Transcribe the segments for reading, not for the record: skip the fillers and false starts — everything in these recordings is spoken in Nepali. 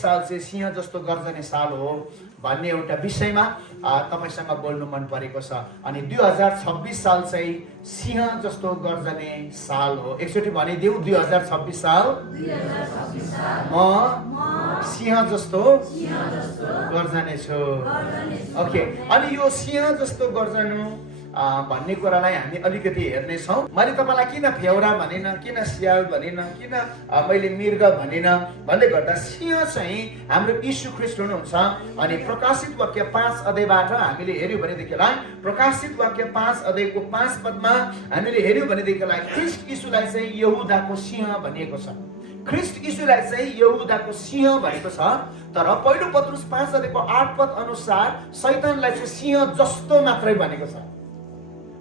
साल चाहिँ सिंह जस्तो गर्जने साल हो भन्ने एउटा विषयमा तपाईसँग बोल्नु मन परेको छ। अनि 2026 साल चाहिँ सिंह जस्तो गर्जने साल हो। एकचोटि भनिदेऊ, 2026 साल म सिंह जस्तो गर्जने छु। ओके, अनि यो सिंह जस्तो गर्जनु भन्ने कुरालाई हामी अलिकति हेर्नेछौँ। मैले तपाईँलाई किन फेउरा भनेन, किन स्याल भनेन, किन मैले मृग भनेन भन्दै गर्दा सिंह चाहिँ हाम्रो यीशु ख्रीष्ट हुनुहुन्छ। अनि प्रकाशित वाक्य 5 अध्यायबाट हामीले हेर्यौँ भनेदेखिलाई, प्रकाशित वाक्य 5 अध्यायको 5 पदमा हामीले हेर्यौँ भनेदेखिलाई ख्रीष्ट यीशुलाई चाहिँ यहुदाको सिंह भनिएको छ। ख्रीष्ट यीशुलाई चाहिँ यहुदाको सिंह भनेको छ। तर पहिलो पत्रुस 5 अध्यायको 8 पद अनुसार शैतानलाई चाहिँ सिंह जस्तो मात्रै भनेको छ।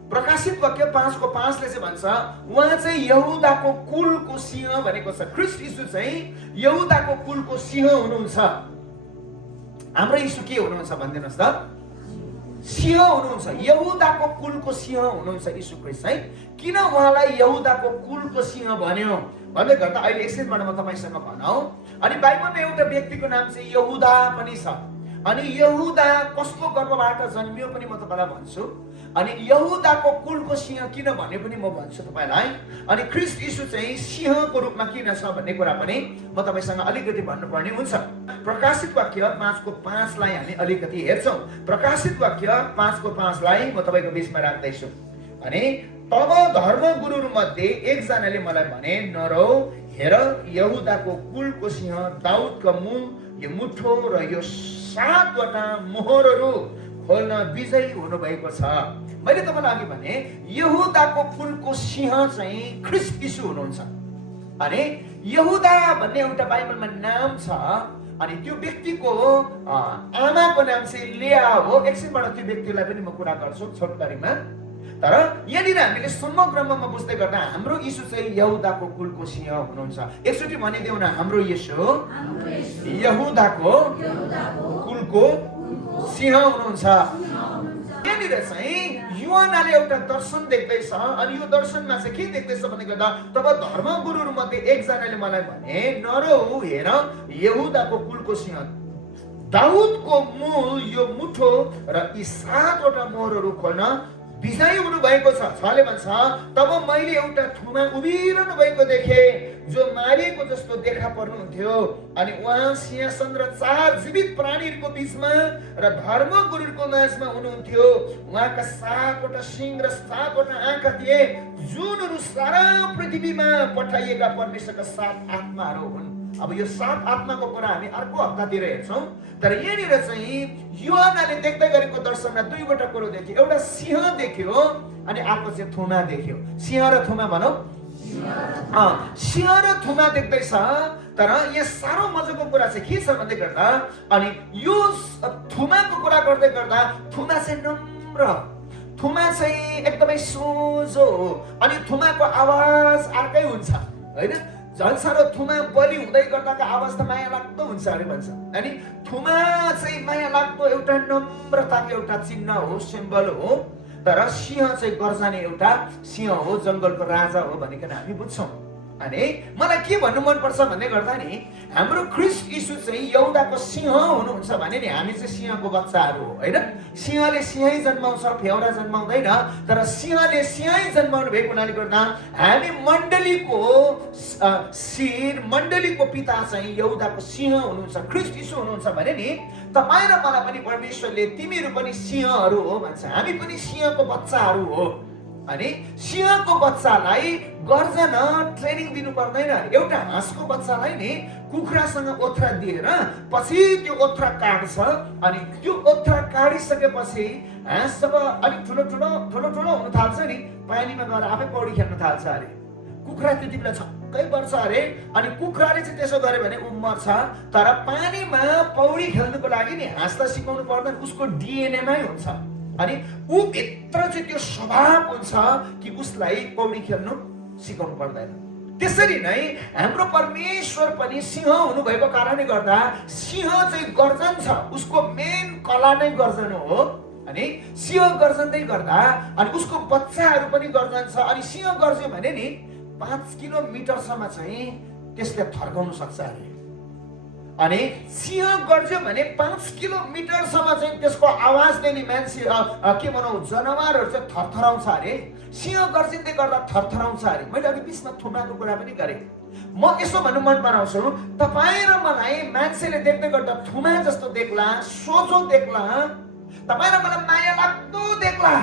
प्रकाशित वाक्य 5 को 5 ले चाहिँ भन्छ उहाँ चाहिँ यहुदाको कुलको सिंह भनेको छ। ख्रीष्ट यीशु चाहिँ यहुदाको कुलको सिंह हुनुहुन्छ। हाम्रो यीशु के हुनुहुन्छ भनिदिनुहोस् त? सिंह हुनुहुन्छ, यहुदाको कुलको सिंह हुनुहुन्छ यीशु ख्रीष्ट चाहिँ। किन उहाँलाई यहुदाको कुलको सिंह भन्यो भन्दै गर्दा अहिले एकछिनबाट म तपाईसँग भनौँ। अनि बाइबलमा एउटा व्यक्तिको नाम चाहिँ यहुदा पनि छ। अनि यहुदा कसको गर्भबाट जन्मियो पनि म तपाईलाई भन्छु। अनि यहुदाको कुलको सिंह किन भन्ने पनि म भन्छु तपाईलाई। अनि ख्रीष्ट यीशु चाहिँ सिंहको रूपमा किन छ भन्ने कुरा पनि म तपाईसँग अलिकति भन्नुपर्ने हुन्छ। प्रकाशित वाक्य 5 को 5 लाई हामी अलिकति हेर्छौँ। प्रकाशित वाक्य 5 को 5 लाई म तपाईको बीचमा राख्दैछु। अनि तब धर्मगुरुहरू मध्ये एकजनाले मलाई भने, नरौ, हेर यहुदाको कुलको सिंह दाउदको यो मुठो र यो 7 वटा मोहरहरू खोल्न विजयी हुनुभएको छ। मैले तपाईलाई अघि भने यहुदाको कुलको सिंह चाहिँ ख्रीष्ट यीशु हुनुहुन्छ। अनि यहुदा भन्ने एउटा बाइबलमा नाम छ। अनि त्यो व्यक्तिको आमाको नाम चाहिँ लेया हो। एकछिनबाट त्यो व्यक्तिलाई पनि म कुरा गर्छु छोटकरीमा। तर यहाँनिर हामीले समग्रमा बुझ्दै गर्दा हाम्रो यीशु चाहिँ यहुदाको कुलको सिंह हुनुहुन्छ। एकचोटि भनिदेऊ न, हाम्रो यीशु यहुदाको कुलको सिंह हुनुहुन्छ। यहाँनिर चाहिँ युहन्नाले एउटा दर्शन देख्दैछ। अनि यो दर्शनमा चाहिँ के देख्दैछ भन्ने गर्दा तब धर्मगुरुहरू मध्ये एकजनाले मलाई भने, नरौ, हेर यहुदाको कुलको सिंह दाउदको मूल यो मुठो र यी 7 वटा मोहरहरू खोल्न विजयी हुनु भएको छ। छले भन्छ, तब मैले एउटा थुमा उभिरहनु भएको देखे जो मारिएको जस्तो देखा पर्नुहुन्थ्यो। अनि उहाँ सिंहासन र 4 जीवित प्राणीहरूको बीचमा र धर्मगुरुहरूको माझमा हुनुहुन्थ्यो। उहाँका 7 वटा सिंह र 7 वटा आँखा थिए, जुनहरू सारा पृथ्वीमा पठाइएका परमेश्वरका 7 आत्माहरू हुन्। अब यो 7 आत्माको कुरा हामी अर्को हप्तातिर हेर्छौँ। तर यहाँनिर चाहिँ युहन्नाले देख्दै गरेको दर्शनमा 2 वटा कुरो देख्यो। एउटा सिंह देख्यो अनि अर्को चाहिँ थुमा देख्यो। सिंह र थुमा भनौँ, सिंह र थुमा देख्दैछ। तर यहाँ साह्रो मजाको कुरा चाहिँ के छ भन्दै गर्दा, अनि यो थुमाको कुरा गर्दै गर्दा थुमा चाहिँ नम्र, थुमा चाहिँ एकदमै सोझो हो। अनि थुमाको आवाज अर्कै हुन्छ होइन। झन् साह्रो थुमा बलि हुँदै गर्दाको आवाज त माया लाग्दो हुन्छ अरे भन्छ। अनि थुमा चाहिँ माया लाग्दो एउटा नम्रताको एउटा चिन्ह हो, सिम्बल हो। तर सिंह चाहिँ गर्जने एउटा सिंह हो, जङ्गलको राजा हो भनिकन हामी बुझ्छौँ। अनि मलाई के भन्नु मन पर्छ भन्ने गर्दा नि हाम्रो ख्रीष्ट यीशु चाहिँ यहुदाको सिंह हुनुहुन्छ भने नि हामी चाहिँ सिंहको बच्चाहरू हो होइन। सिंहले सिंहै जन्माउँछ, फेउरा जन्माउँदैन। तर सिंहले सिंहै जन्माउनु भएको हुनाले गर्दा हामी मण्डलीको शिर, मण्डलीको पिता चाहिँ यहुदाको सिंह हुनुहुन्छ, ख्रीष्ट यीशु हुनुहुन्छ भने नि तपाईँ र मलाई पनि परमेश्वरले तिमीहरू पनि सिंहहरू हो भन्छ। हामी पनि सिंहको बच्चाहरू हो। अनि सिंहको बच्चालाई गर्जन ट्रेनिङ दिनु पर्दैन। एउटा हाँसको बच्चालाई नि कुखुरासँग ओथ्रा दिएर पछि त्यो ओथ्रा काट्छ। अनि त्यो ओथ्रा काटिसकेपछि हाँस जब अलिक ठुलो हुन थाल्छ नि, पानीमा गएर आफै पौडी खेल्न थाल्छ अरे। कुखुरा त्यति बेला छक्कै पर्छ अरे। अनि कुखुराले चाहिँ त्यसो गर्यो भने उ मर्छ। तर पानीमा पौडी खेल्नुको लागि नि हाँसलाई सिकाउनु पर्दैन, उसको डिएनएमै हुन्छ। अनि ऊ भित्र चाहिँ त्यो स्वभाव हुन्छ कि उसलाई पौडी खेल्नु सिकाउनु पर्दैन। त्यसरी नै हाम्रो परमेश्वर पनि सिंह हुनुभएको कारणले गर्दा सिंह चाहिँ गर्जन छ, उसको मेन कला नै गर्जन हो। अनि सिंह गर्जन्दै गर्दा अनि उसको बच्चाहरू पनि गर्जन छ। अनि सिंह गर्ज्यो भने नि 5 किलोमिटरसम्म चाहिँ त्यसले थर्काउन सक्छ अरे। अनि सिंह गर्ज्यो भने 5 किलोमिटरसम्म चाहिँ त्यसको आवाजले नि मान्छे के भनौँ जनावरहरू चाहिँ थरथराउँछ अरे। सिंह गर्जिँदै गर्दा थरथराउँछ अरे। मैले अघि बिचमा थुमाको कुरा पनि गरेँ। म यसो भन्नु मन पराउँछु, तपाईँ र मलाई मान्छेले देख्दै गर्दा थुमा जस्तो देख्ला, सोझो देख्ला, तपाईँ र मलाई माया लाग्दो देख्ला,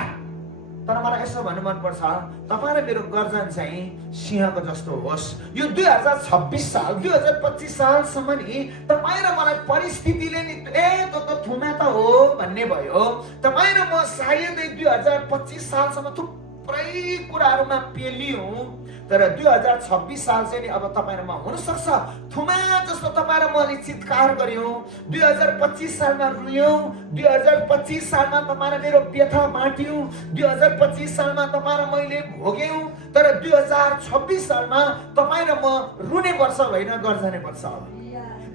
तर मलाई यसो भन्नु मनपर्छ तपाईँ र मेरो गर्जन चाहिँ सिंहको जस्तो होस्। यो 2026 साल 2025 सालसम्म नि तपाईँ र मलाई परिस्थितिले नि त्यो त थुमा त हो भन्ने भयो। तपाईँ र म सायदै 2025 सालसम्म थुप्रै कुराहरूमा पेलियौँ, तर 2026 साल चाहिँ नि अब तपाईँ र म हुनसक्छ थुमा जस्तो तपाईँ र मैले चित्कार गऱ्यौँ। 2025 सालमा रुयौँ, 2025 सालमा तपाईँ र मेरो व्यथा बाँट्यौँ, 2025 सालमा तपाईँ र मैले भोग्यौँ, तर 2026 सालमा तपाईँ र म रुने वर्ष होइन, गर्जने वर्ष हो।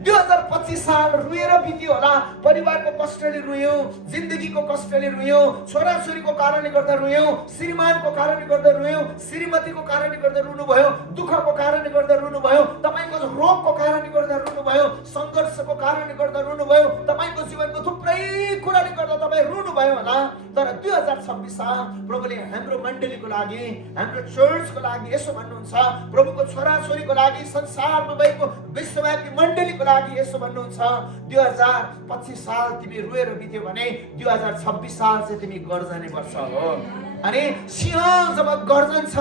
2025 साल रुएर बित्यो होला। परिवारको कष्टले रुयौँ, जिन्दगीको कष्टले रुयौँ, छोराछोरीको कारणले गर्दा रुयौँ, श्रीमानको कारणले गर्दा रुयौँ, श्रीमतीको कारणले गर्दा रुनुभयो, दुःखको कारणले गर्दा रुनुभयो, तपाईँको रोगको कारणले गर्दा रुनुभयो, सङ्घर्षको कारणले गर्दा रुनुभयो, तपाईँको जीवनको थुप्रै कुराले गर्दा तपाईँ रुनुभयो होला। तर 2026 साल प्रभुले हाम्रो मण्डलीको लागि, हाम्रो चर्चको लागि यसो भन्नुहुन्छ, प्रभुको छोराछोरीको लागि, संसारमा भएको विश्वव्यापी मण्डलीको लागि यसो भन्नुहुन्छ, 2025 साल तिमी रुएर बित्यो भने 2026 साल चाहिँ तिमी गर्जने वर्ष हो। अनि सिंह जब गर्जन्छ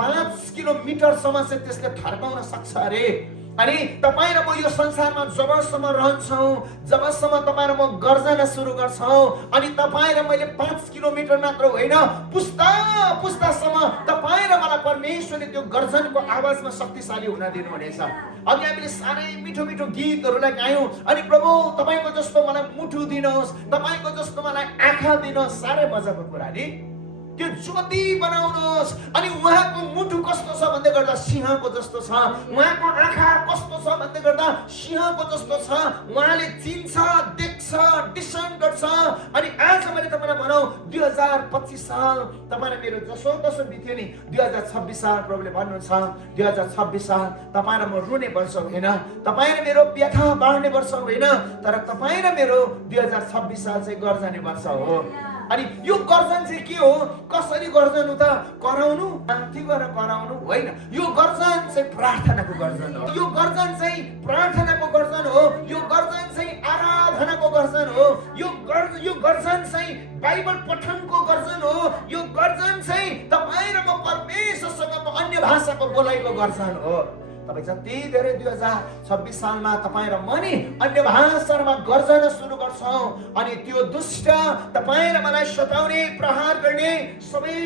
5 किलोमिटरसम्म चाहिँ त्यसले थर्काउन सक्छ अरे। अनि तपाईँ र म यो संसारमा जबसम्म रहन्छौँ, जबसम्म तपाईँ र म गर्जना सुरु गर्छौँ, अनि तपाईँ र मैले 5 किलोमिटर मात्र होइन, पुस्ता पुस्तासम्म तपाईँ र मलाई परमेश्वरले त्यो गर्जनको आवाजमा शक्तिशाली हुन दिनुहुनेछ। अघि हामीले साह्रै मिठो मिठो गीतहरूलाई गायौँ, अनि प्रभु तपाईँको जस्तो मलाई मुटु दिनुहोस्, तपाईँको जस्तो मलाई आँखा दिनुहोस्, साह्रै मजाको कुरा नि। त्यो ज्योति बनाउनुहोस्। अनि उहाँको मुटु कस्तो छ भन्दै गर्दा सिंहको जस्तो छ, उहाँको आँखा कस्तो छ भन्दै गर्दा सिंहको जस्तो छ। उहाँले चिन्छ, देख्छ, डिसन गर्छ। अनि आज मैले तपाईँलाई भनौँ 2025 साल तपाईँ र मेरो जसो तसो बित्यो नि, 2026 साल प्रभुले भन्नुहुन्छ 2026 साल तपाईँ र म रुने वर्ष होइन, तपाईँ र मेरो व्यथा बाँड्ने वर्ष होइन, तर तपाईँ र मेरो 2026 साल चाहिँ गर्जने वर्ष हो। अनि यो गर्जन चाहिँ के हो? कसरी गर्जन हो त? कराउनु, शान्ति गरेर कराउनु होइन। यो गर्जन चाहिँ प्रार्थनाको गर्जन हो। यो गर्जन चाहिँ प्रार्थनाको गर्जन हो। यो गर्जन चाहिँ आराधनाको गर्जन हो। यो गर्जन चाहिँ बाइबल पठनको गर्जन हो। यो गर्जन चाहिँ तपाईँ र म परमेश्वरसँगको अन्य भाषाको बोलाइको गर्जन हो। तपाईँ जति धेरै 2026 सालमा तपाईँ र म नि अन्य भाषामा गर्जन सुरु गर्छौँ, अनि त्यो दुष्ट तपाईँ र मलाई सताउने, प्रहार गर्ने सबै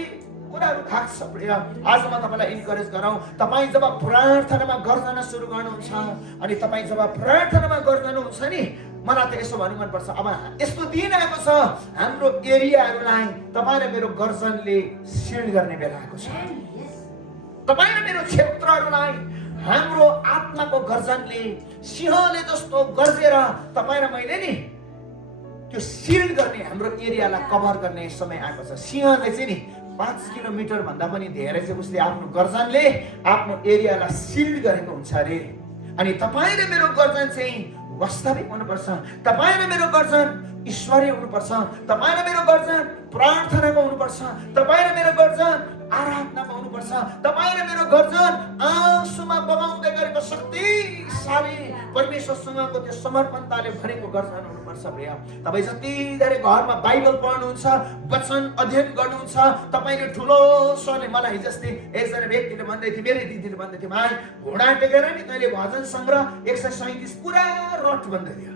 कुराहरू खाक्छ। आज म तपाईँलाई इन्करेज गरौँ, तपाईँ जब प्रार्थनामा गर्जन सुरु गर्नुहुन्छ, अनि तपाईँ जब प्रार्थनामा गर्जनुहुन्छ नि, मलाई त यसो भन्नु मनपर्छ, अब यस्तो दिन आएको छ हाम्रो एरियाहरूलाई तपाईँ र मेरो गर्जनले सिल्ड गर्ने बेला आएको छ। तपाईँ र मेरो क्षेत्रहरूलाई हाम्रो आत्माको गर्जनले सिंहले जस्तो गर्जेर तपाईँ र मैले नि त्यो सिल्ड गर्ने, हाम्रो एरियालाई कभर गर्ने समय आएको छ। सिंहले चाहिँ नि 5 किलोमिटर भन्दा पनि धेरै चाहिँ उसले आफ्नो गर्जनले आफ्नो एरियालाई सिल्ड गरेको हुन्छ अरे। अनि तपाईँ र मेरो गर्जन चाहिँ वास्तविक हुनुपर्छ। तपाईँ र मेरो गर्जन ईश्वरीय हुनुपर्छ। तपाईँ र मेरो गर्जन प्रार्थनाको हुनुपर्छ। तपाईँ र मेरो गर्जन आराधनामा हुनुपर्छ। तपाईँ र मेरो गर्जन आँसुमा बगाउँदै गरेको शक्तिशाली परमेश्वरसँगको त्यो समर्पणताले भरेको गर्जन हुनुपर्छ। प्रिय, तपाईँ जति धेरै घरमा बाइबल पढ्नुहुन्छ, वचन अध्ययन गर्नुहुन्छ, तपाईँले ठुलो स्वरले, मलाई जस्तै एकजना व्यक्तिले भन्दै थियो, मेरै दिदीले भन्दै थियो, भाइ घोडा टेकेर नि तैँले भजन सङ्ग्रह 137 पुरा रट भन्दै थियो।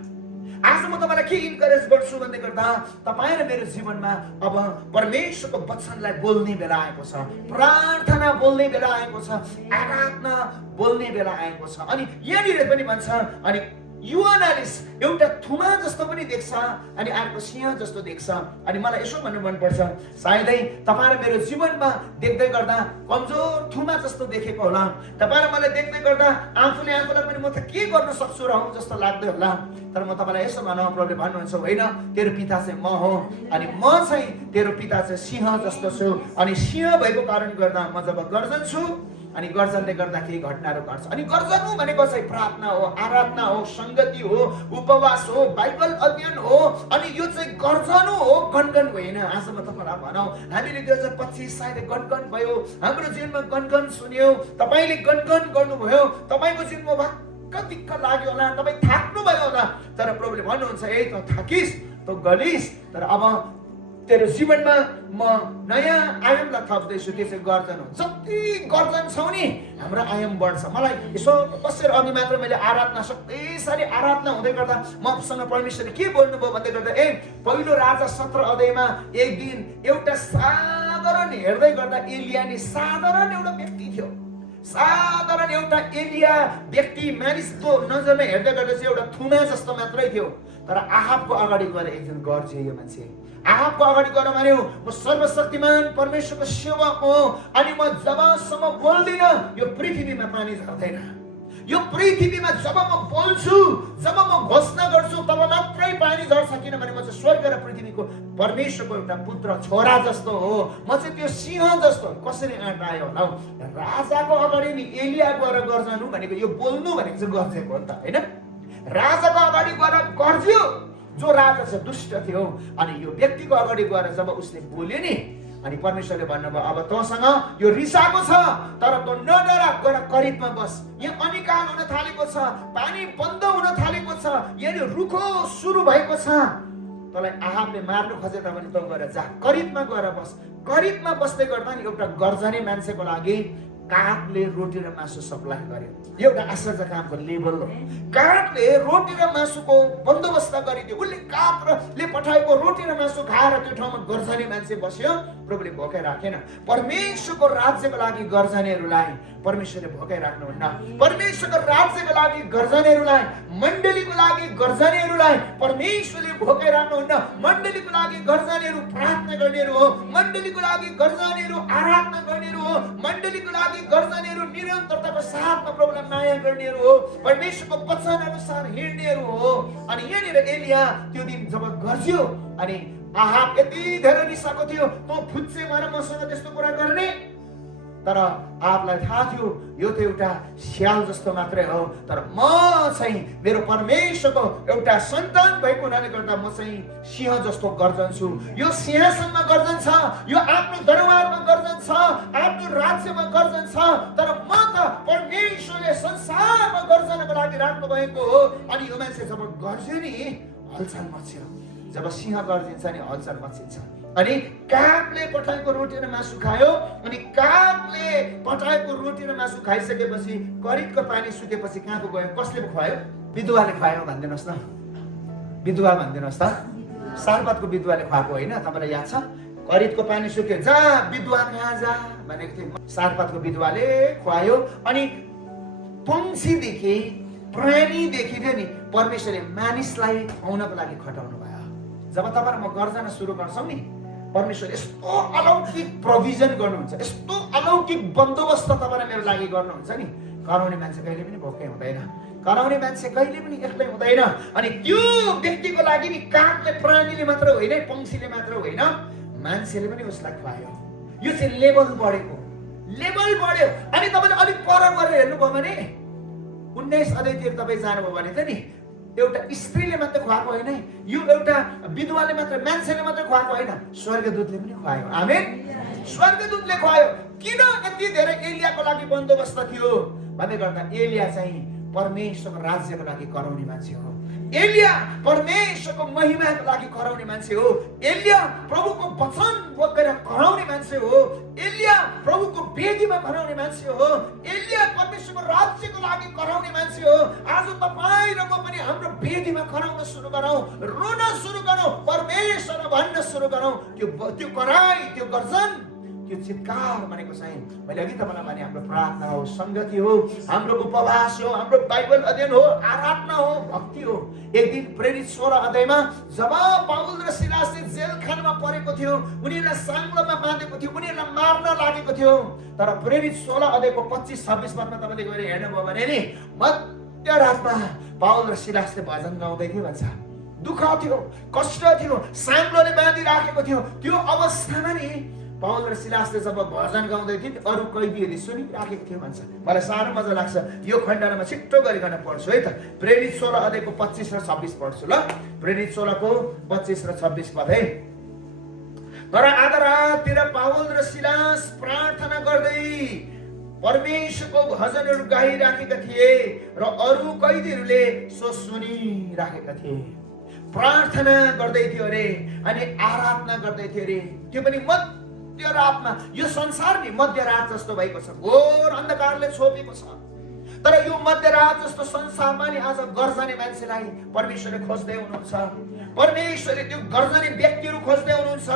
आज म तपाईँलाई के इन्करेज गर्छु भन्दै गर्दा तपाईँ र मेरो जीवनमा अब परमेश्वरको वचनलाई बोल्ने बेला आएको छ, प्रार्थना बोल्ने बेला आएको छ, आराधना बोल्ने बेला आएको छ। अनि यहाँनिर पनि भन्छ, अनि युवानालिस एउटा थुमा जस्तो पनि देख्छ, अनि अर्को सिंह जस्तो देख्छ। अनि मलाई यसो भन्नु मनपर्छ, सायदै तपाईँ र मेरो जीवनमा देख्दै गर्दा कमजोर थुमा जस्तो देखेको होला। तपाईँ र मलाई देख्दै गर्दा आफूलाई पनि म त के गर्न सक्छु र हौ जस्तो लाग्दै होला। तर म तपाईँलाई यसो भनौँ, प्रभुले भन्नुहुन्छ, होइन, तेरो पिता चाहिँ म हो, अनि म चाहिँ तेरो पिता चाहिँ सिंह जस्तो छु। अनि सिंह भएको कारणले गर्दा म जब गर्जन छु, अनि गर्जनले गर्दा केही घटनाहरू घट्छ। अनि गर्जनु भनेको चाहिँ प्रार्थना हो, आराधना हो, संगति हो, उपवास हो, बाइबल अध्ययन हो। अनि यो चाहिँ गर्जनु हो, गनगन होइन। आज म तपाईँलाई भनौँ, हामीले 2025 सायद गनगन भयो, हाम्रो जीवनमा गनगन सुन्यौ, तपाईँले गनगन गर्नुभयो, तपाईँको जीवनमा भक्क दिक्क लाग्यो होला, तपाईँ थाक्नु भयो होला। तर प्रभुले भन्नुहुन्छ, ए त थाकिस्, त गलिस्, तर अब तेरो जीवनमा म नयाँ आयामलाई थप्दैछु, त्यो चाहिँ गर्जन हो। जति गर्जन छौ नि हाम्रो आयाम बढ्छ। मलाई यसो बसेर अघि मात्र मैले आराधना, सबै सारी आराधना हुँदै गर्दा मसँग परमेश्वरले के बोल्नुभयो भन्दै गर्दा, पहिलो राजा 17 अध्यायमा एक दिन एउटा साधारण हेर्दै गर्दा एलिया नि साधारण एउटा व्यक्ति थियो। साधारण एउटा एलिया व्यक्ति मानिसको नजरमा हेर्दै गर्दा चाहिँ एउटा थुमा जस्तो मात्रै थियो। तर आहाबको अगाडि गएर एकदिन गर्छ यो मान्छे। आहाबको अगाडि गएर भन्यो, म सर्वशक्तिमान परमेश्वरको सेवक हो, अनि म जबसम्म बोल्दिन यो पृथ्वीमा पानी झर्दैन। यो पृथ्वीमा जब म बोल्छु, जब म घोषणा गर्छु, तब मात्रै पानी झर्छ, किनभने म चाहिँ स्वर्ग र पृथ्वीको परमेश्वरको एउटा पुत्र छोरा जस्तो हो। म चाहिँ त्यो सिंह जस्तो। कसरी आँट आयो होला हौ? राजाको अगाडि नि एलिया गएर गर्जनु भनेको, यो बोल्नु भनेको चाहिँ गर्जेको हो नि त, होइन? राजाको अगाडि गएर गर्ज्यो, जो राजा चाहिँ दुष्ट थियो। अनि यो व्यक्तिको अगाडि गएर जब उसले बोल्यो नि, अनि परमेश्वरले भन्नुभयो, अब तँसँग यो रिसाएको छ, तर तँ नडरा, गएर करिबमा बस। यहाँ अनिकाल हुन थालेको छ, पानी बन्द हुन थालेको छ, यहाँ रुखो सुरु भएको छ। तँलाई आहाबले मार्नु खोजे तापनि तँ गएर जा, करिबमा गएर बस। करिबमा बस्दै गर्दा नि एउटा गर्जने मान्छेको लागि कागले रोटी र मासु सप्लाई गर्यो। एउटा आश्चर्य कामको लेबल हो। कागले रोटी र मासुको बन्दोबस्त गरिदियो। उसले कागले पठाएको रोटी र मासु खाएर त्यो ठाउँमा गर्जने मान्छे बस्यो। प्रभुले भोकाइ राखेन। परमेश्वरको राज्यको लागि गर्जनेहरूलाई परमेश्वरले भोकाइ राख्नुहुन्न। परमेश्वरको राज्यको लागि गर्जनेहरूलाई, मण्डलीको लागि गर्जनेहरूलाई परमेश्वरले भोकाइ राख्नुहुन्न। मण्डलीको लागि गर्जनेहरू प्रार्थना गर्नेहरू हो। मण्डलीको लागि गर्जनेहरू आराधना गर्नेहरू हो। मण्डलीको लागि गर्जनेहरू निरन्तरताको साथमा प्रभुलाई माया गर्नेहरू हो। परमेश्वरको वचन अनुसार हिँड्नेहरू हो। अनि यहाँनिर एलिया त्यो दिन जब गर्ज्यो, अनि आहाब यति धेरै रिसाएको थियो, तँ फुच्चे भएर मसँग त्यस्तो कुरा गर्ने। तर आहाबलाई थाहा थियो यो त एउटा स्याल जस्तो मात्रै हो, तर म चाहिँ मेरो परमेश्वरको एउटा सन्तान भएको हुनाले गर्दा म चाहिँ सिंह जस्तो गर्जन छु। यो सिंहासनमा गर्जन छ, यो आफ्नो दरबारमा गर्जन छ, आफ्नो राज्यमा गर्जन छ। तर म त परमेश्वरले संसारमा गर्जनको लागि राख्नु भएको हो। अनि यो मान्छे जब गर्ज्यो नि, हलचल मच्यो। जब सिंह गर्जिन्छ नि हलचल मचिन्छ। अनि कागले पठाएको रोटी र मासु खायो। अनि कागले पठाएको रोटी र मासु खाइसकेपछि करिबको पानी सुकेपछि कहाँको गयो? कसले खुवायो? विधवाले खुवायो भनिदिनुहोस् न। विधवा भनिदिनुहोस् त। सारपातको विधवाले खुवाएको होइन? तपाईँलाई याद छ? करिबको पानी सुक्यो, जा विधवा कहाँ जा भनेको थियो। सारपातको विधवाले खुवायो। अनि पंक्षीदेखि, प्राणीदेखि थियो नि परमेश्वरले मानिसलाई खुवाउनको लागि खटाउनु भयो। जब तपाईँ म गर्जना सुरु गर्छौँ नि, परमेश्वर यस्तो अलौकिक प्रोभिजन गर्नुहुन्छ, यस्तो अलौकिक बन्दोबस्त तपाईँलाई मेरो लागि गर्नुहुन्छ नि, कराउने मान्छे कहिले पनि भोकै हुँदैन। कराउने मान्छे कहिले पनि एक्लै हुँदैन। अनि त्यो व्यक्तिको लागि नि कागले, प्राणीले मात्र होइन, पंक्षीले मात्र होइन, मान्छेले पनि उसलाई खुवायो। यो चाहिँ लेभल बढेको, लेभल बढ्यो। अनि तपाईँले अलिक पर गरेर हेर्नुभयो भने 19 अध्यायतिर तपाईँ जानुभयो भने त नि एउटा स्त्रीले मात्र खुवाएको होइन, यो एउटा विधवाले मात्र, मान्छेले मात्र खुवाएको होइन, स्वर्गदूतले पनि खुवायो। आमेन। स्वर्गदूतले खुवायो। किन यति धेरै एलियाको लागि बन्दोबस्त थियो भन्दै गर्दा एलिया चाहिँ परमेश्वरको राज्यको लागि कराउने मान्छे हो। एलिया परमेश्वरको महिमाको लागि कराउने मान्छे हो। एलिया प्रभुको वचन बोकेर कराउने मान्छे हो। एलिया प्रभुको वेदीमा कराउने मान्छे हो। एलिया परमेश्वरको राज्यको लागि कराउने मान्छे हो। आज तपाईँ र म पनि हाम्रो वेदीमा कराउन सुरु गरौँ, रोन सुरु गरौँ, परमेश्वर भन्न सुरु गरौँ। त्यो कराई, त्यो गर्जन, त्यो चित्कार भनेको चाहिँ मैले अघि तपाईँलाई भने हाम्रो प्रार्थना हो, संगति हो, हाम्रो उपवास हो, हाम्रो बाइबल अध्ययन हो, आराधना हो, भक्ति हो। एक दिन प्रेरित 16 अध्यायमा जब पाउल र सिलासले जेलखानामा परेको थियो, उनीहरूलाई साङ्लोमा बाँधेको थियो, उनीहरूलाई मार्न लागेको थियो, तर प्रेरित 16 अध्यायको 25-26 पदमा तपाईँले गएर हेर्नुभयो भने नि मध्यरातमा पाउल र सिलासले भजन गाउँदै थियो भन्छ। दुःख थियो, कष्ट थियो, साङ्लोले बाँधिराखेको थियो। त्यो अवस्थामा नि पाउल र सिलासले जब भजन गाउँदै थिए अरू कैदीहरूले सुनिराखेको थियो भन्छ। मलाई साह्रो मजा लाग्छ। यो खण्डमा छिट्टो गरिकन पढ्छु है त। प्रेरित 16 अध्यायको 25 र 26 पढ्छु ल। प्रेरित 16 को 25 र 26 पद है। तर आधा राततिर पाउल र सिलास प्रार्थना गर्दै परमेश्वरको भजनहरू गाइराखेका थिए र अरू कैदीहरूले सो सुनिराखेका थिए। प्रार्थना गर्दै थियो अरे अनि आराधना गर्दै थियो अरे। त्यो पनि मध्यरातमा। यो संसार नि मध्यरात जस्तो भएको छ, घोर अन्धकारले छोपेको छ। तर यो मध्यरात जस्तो संसारमा नि आज गर्जने मान्छेलाई परमेश्वरले खोज्दै हुनुहुन्छ। परमेश्वरले त्यो गर्जने व्यक्तिहरू खोज्दै हुनुहुन्छ।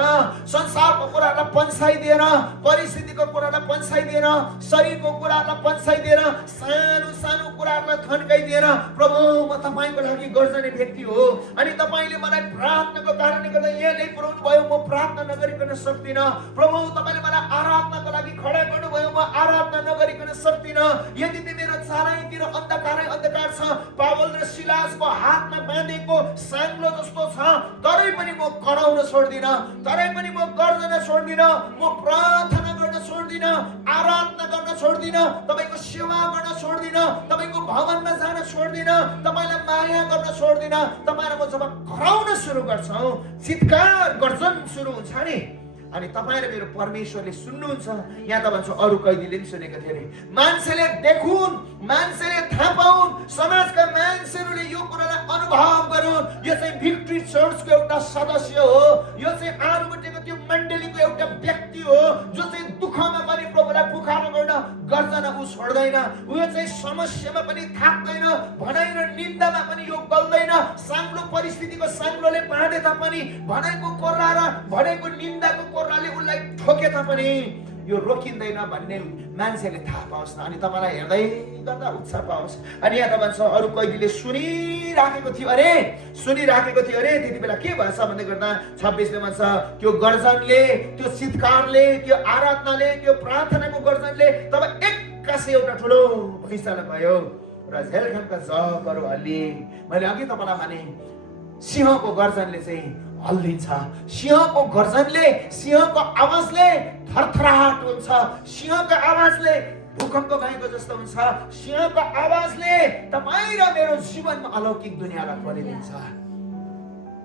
संसारको कुरालाई पन्साइदिएर, परिस्थितिको कुरालाई पन्साइदिएर, शरीरको कुरालाई पन्साइदिएर, सानो सानो कुरालाई थन्काइदिएर प्रभु म तपाईँको लागि गर्जने व्यक्ति हो अनि तपाईँले मलाई प्रार्थनाको कारणले गर्दा यहाँ ल्याइपुर्याउनु भयो, म प्रार्थना नगरिकन सक्दिनँ। प्रभु तपाईँले मलाई आराधनाको लागि खडा गर्नुभयो, म आराधना नगरिकन सक्दिनँ। यदि मेरो चारैतिर अन्धकारै अन्धकार छ, पावल र सिलासको हातमा बाँधेको साङ्लो जस्तो छ, तरै पनि म कराउन छोड्दिनँ, तरै पनि म गर्जन छोड्दिनँ, म प्रार्थना गर्न छोड्दिनँ, आराधना गर्न छोड्दिनँ, तपाईँको सेवा गर्न छोड्दिनँ, तपाईँको भवनमा जान छोड्दिनँ, तपाईँलाई माया गर्न छोड्दिनँ। तपाईँलाई म जब कराउन सुरु गर्छौँ, चित्कार गर्जन सुरु हुन्छ नि, अनि तपाईँ र मेरो परमेश्वरले सुन्नुहुन्छ। यहाँ त भन्छ अरू कैदीले पनि सुनेको थियो अरे। मान्छेले देखुन्, मान्छेले थाहा पाउन्, समाजका मान्छेहरूले यो कुरालाई अनुभव गरून्। यो चाहिँ भिक्ट्री चर्चको एउटा सदस्य हो, यो चाहिँ आरुबटेको त्यो मण्डलीको एउटा व्यक्ति हो जो चाहिँ दुःखमा पनि प्रभुलाई पुकार्न गर्न गर्जना ऊ छोड्दैन। ऊ चाहिँ समस्यामा पनि थाक्दैन, भनाइ र निन्दामा पनि यो गल्दैन। साङ्लो परिस्थितिको साङ्लोले बाँधे तापनि, भनाइको कोर्रा र भनेको निन्दाको कोर्राले उसलाई ठोके तापनि यो रोकिँदैन भन्ने मान्छेले थाहा पाओस् न, अनि तपाईँलाई हेर्दै गर्दा उत्साह पाओस्। अनि यहाँ त भन्छ अरू कैदीले सुनिराखेको थियो अरे, सुनिराखेको थियो अरे। त्यति बेला के भएछ भन्दै गर्दा 26ले भन्छ त्यो गर्जनले, त्यो चित्कारले, त्यो आराधनाले, त्यो प्रार्थनाको गर्जनले तब एक्कासी एउटा ठुलो भैँचालो भयो र झेलखानका जगहरू हल्लिए। मैले अघि तपाईँलाई भने सिंहको गर्जनले चाहिँ हल्लिन्छ। सिंहको गर्जनले, सिंहको आवाजले थरथराहट हुन्छ। सिंहको आवाजले भूकम्प गएको जस्तो हुन्छ। सिंहको आवाजले तपाईँ र मेरो जीवनमा अलौकिक दुनियाँलाई खोलिदिन्छ।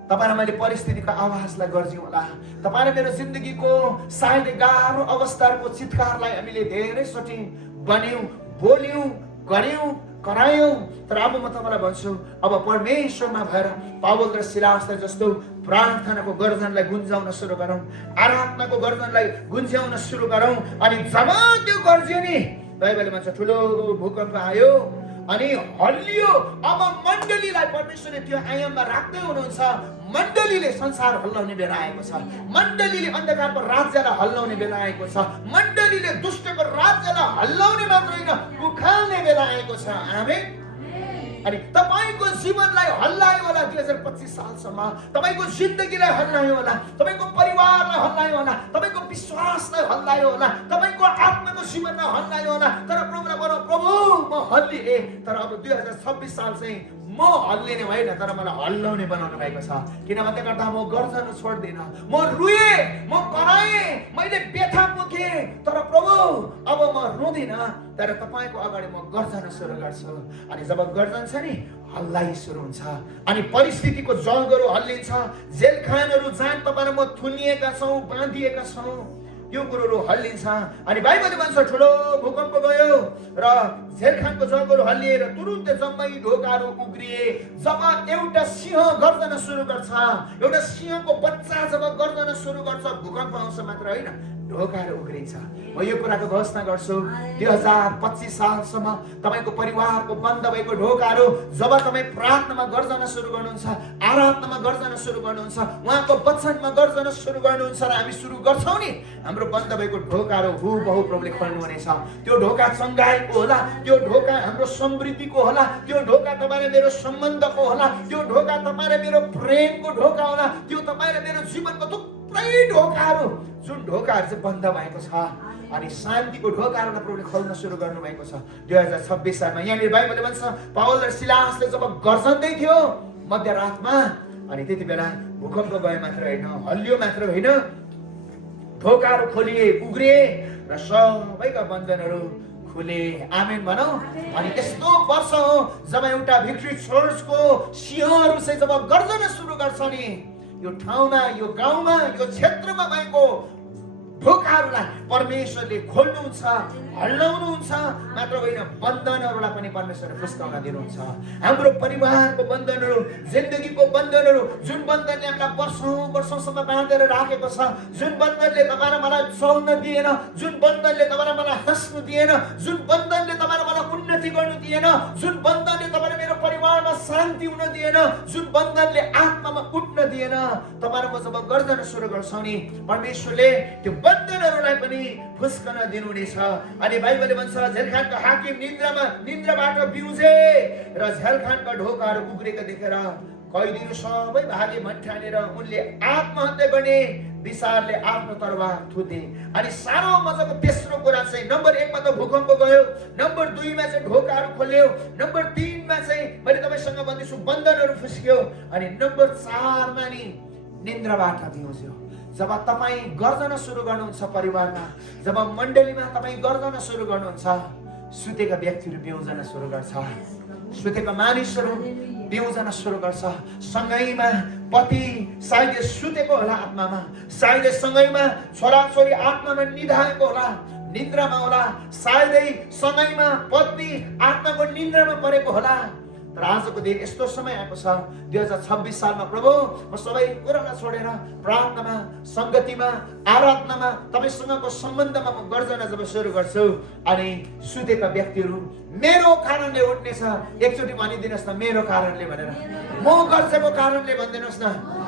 तपाईँ र मैले परिस्थितिको आवाजलाई गर्छौँ होला। तपाईँ र मेरो जिन्दगीको सायद गाह्रो अवस्थाहरूको चित्कारलाई हामीले धेरैचोटि बन्यौँ, बोल्यौँ, गऱ्यौँ, करायौँ। तर अब म तपाईँलाई भन्छु, अब परमेश्वरमा भएर पावल र सिलासलाई जस्तो प्रार्थनाको गर्जनलाई गुन्जाउन सुरु गरौँ, आराधनाको गर्जनलाई गुन्जाउन सुरु गरौँ। अनि जब त्यो गर्जियो नि, बाइबलले भन्छ ठुलो भूकम्प आयो अनि हल्लियो। अब मण्डलीलाई परमेश्वरले त्यो आयाममा राख्दै हुनुहुन्छ। मण्डलीले संसार हल्लाउने बेला आएको छ। मण्डलीले अन्धकारको राज्यलाई हल्लाउने बेला आएको छ। मण्डलीले दुष्टको राज्यलाई हल्लाउने मात्र होइन, उखाल्ने बेला आएको छ। आमेन। अनि तपाईको जीवनलाई हल्लायो होला 2025 सालसम्म, तपाईको जिन्दगीलाई हल्लायो होला, तपाईको परिवारलाई हल्लायो होला, तपाईको विश्वासलाई हल्लायो होला, तपाईको आत्माको जीवनलाई हल्लायो होला। तर प्रभुलाई भनौँ, प्रभु म हल्लिए, तर अब 2026 साल चाहिँ म हल्लिने होइन, तर मलाई हल्लाउने बनाउनु भएको छ। किन भन्दै गर्दा म गर्जन छोड्दिनँ, म रुएँ, म कराएँ, मैले व्यथा पोखेँ, तर प्रभु अब म रुँदिनँ, तर तपाईँको अगाडि म गर्जन सुरु गर्छु। अनि जब गर्जन छ नि, हल्लाइ सुरु हुन्छ। अनि परिस्थितिको जगहरू हल्लिन्छ। जेलखानहरू जहाँ तपाईँ र म थुनिएका छौँ, बाँधिएका छौँ, यो कुरोहरू हल्लिन्छ। अनि बाइबलले भन्छ ठुलो भूकम्प गयो र जेलखानको जगहरू हल्लिएर तुरुन्तै जम्मै ढोकाहरू उग्रिए। जब एउटा सिंह गर्जन सुरु गर्छ, एउटा सिंहको बच्चा जब गर्जन सुरु गर्छ, भूकम्प आउँछ मात्र होइन, ढोकाहरू उग्रिन्छ। म यो कुराको घोषणा गर्छु, 2025 सालसम्म तपाईँको परिवारको बन्द भएको ढोकाहरू जब तपाईँ प्रार्थनामा गर्जना सुरु गर्नुहुन्छ, आराधनामा गर्जना सुरु गर्नुहुन्छ, उहाँको वचनमा गर्जना सुरु गर्नुहुन्छ र हामी सुरु गर्छौँ नि, हाम्रो बन्द भएको ढोकाहरू हुबहु प्रभुले खोल्नु हुनेछ। त्यो ढोका चङ्गाइको होला, त्यो ढोका हाम्रो समृद्धिको होला, त्यो ढोका तपाईँ र मेरो सम्बन्धको होला, त्यो ढोका तपाईँ र मेरो प्रेमको ढोका होला, त्यो तपाईँ र मेरो जीवनको थुप्रै ढोकाहरू, जुन ढोकाहरू चाहिँ बन्द भएको छ। अनि शान्तिको ढोकाहरूलाई प्रभुले खोल्न सुरु गर्नु भएको छ 2026 सालमा। यहाँनिर बाइबलले भन्छ पावल र सिलासले जब गर्जन्दै थियो मध्यरातमा, अनि त्यति बेला भूकम्प गयो मात्र होइन, हल्लियो मात्र होइन, ढोकाहरू खोलिए, उग्रिए र सबैका बन्धनहरू खुले। आमेन भनौँ। अनि यस्तो वर्ष हो जब एउटा भिक्ट्री चर्चको सिंहहरू चाहिँ जब गर्जन सुरु गर्छ नि, यो ठाउँमा, यो गाउँमा, यो क्षेत्रमा भएको ढोकाहरूलाई परमेश्वरले खोल्नुहुन्छ, हल्लाउनुहुन्छ। मात्र होइन, बन्धनहरूलाई पनि परमेश्वरले फुस्काउन दिनुहुन्छ। हाम्रो परिवारको बन्धनहरू, जिन्दगीको बन्धनहरू, जुन बन्धनले हामीलाई वर्षौँसम्म बाँधेर राखेको छ, जुन बन्धनले तपाईँ र मलाई चल्न दिएन, जुन बन्धनले तपाईँ र मलाई हाँस्नु दिएन, जुन बन्धनले तपाईँ र मलाई उन्नति गर्नु दिएन, जुन बन्धनले तपाईँ र मेरो परिवारमा शान्ति हुन दिएन, जुन बन्धनले आत्मामा उठ्न दिएन, तपाईँ र म जब गर्दन सुरु गर्छौँ नि, परमेश्वरले त्यो बन्धनहरूलाई पनि फुस्कन दिनुहुनेछ। अनि बाइबलले भन्छ, झेलखानका हाकिम निन्द्राबाट बिउजे र झेलखानका ढोकाहरू उग्रेका देखेर कैदीहरू सबै भागे भन्ठानेर उनले आत्महत्या गर्ने विचारले आफ्नो तरवार थुते। अनि साह्रो मजाको तेस्रो कुरा चाहिँ, नम्बर 1 मा त भूकम्प गयो, नम्बर 2 मा चाहिँ ढोकाहरू खोल्यो, नम्बर 3 मा चाहिँ मैले तपाईसँग भन्दैछु बन्धनहरू फुस्क्यो, अनि नम्बर 4 मा नि निन्द्राबाट बिउज्यो। जब तपाईँ गर्दन सुरु गर्नुहुन्छ परिवारमा, जब मण्डलीमा तपाईँ गर्दन सुरु गर्नुहुन्छ, सुतेका व्यक्तिहरू बिउजन सुरु गर्छ, सुतेका मानिसहरू बिउजन सुरु गर्छ। सँगैमा पति सायद सुतेको होला आत्मामा, सायद सँगैमा छोराछोरी आत्मामा निधाएको होला, निन्द्रामा होला, सायदै सँगैमा पत्नी आत्माको निन्द्रामा परेको होला। तर आजको दिन यस्तो समय आएको छ, 2026 सालमा प्रभु म सबै कुरालाई छोडेर प्रार्थनामा, सङ्गतिमा, आराधनामा, तपाईँसँगको सम्बन्धमा म गर्जना जब सुरु गर्छु, अनि सुतेका व्यक्तिहरू मेरो कारणले उठ्नेछ। एकचोटि भनिदिनुहोस् न, मेरो कारणले भनेर, म गर्जेको कारणले भनिदिनुहोस् न।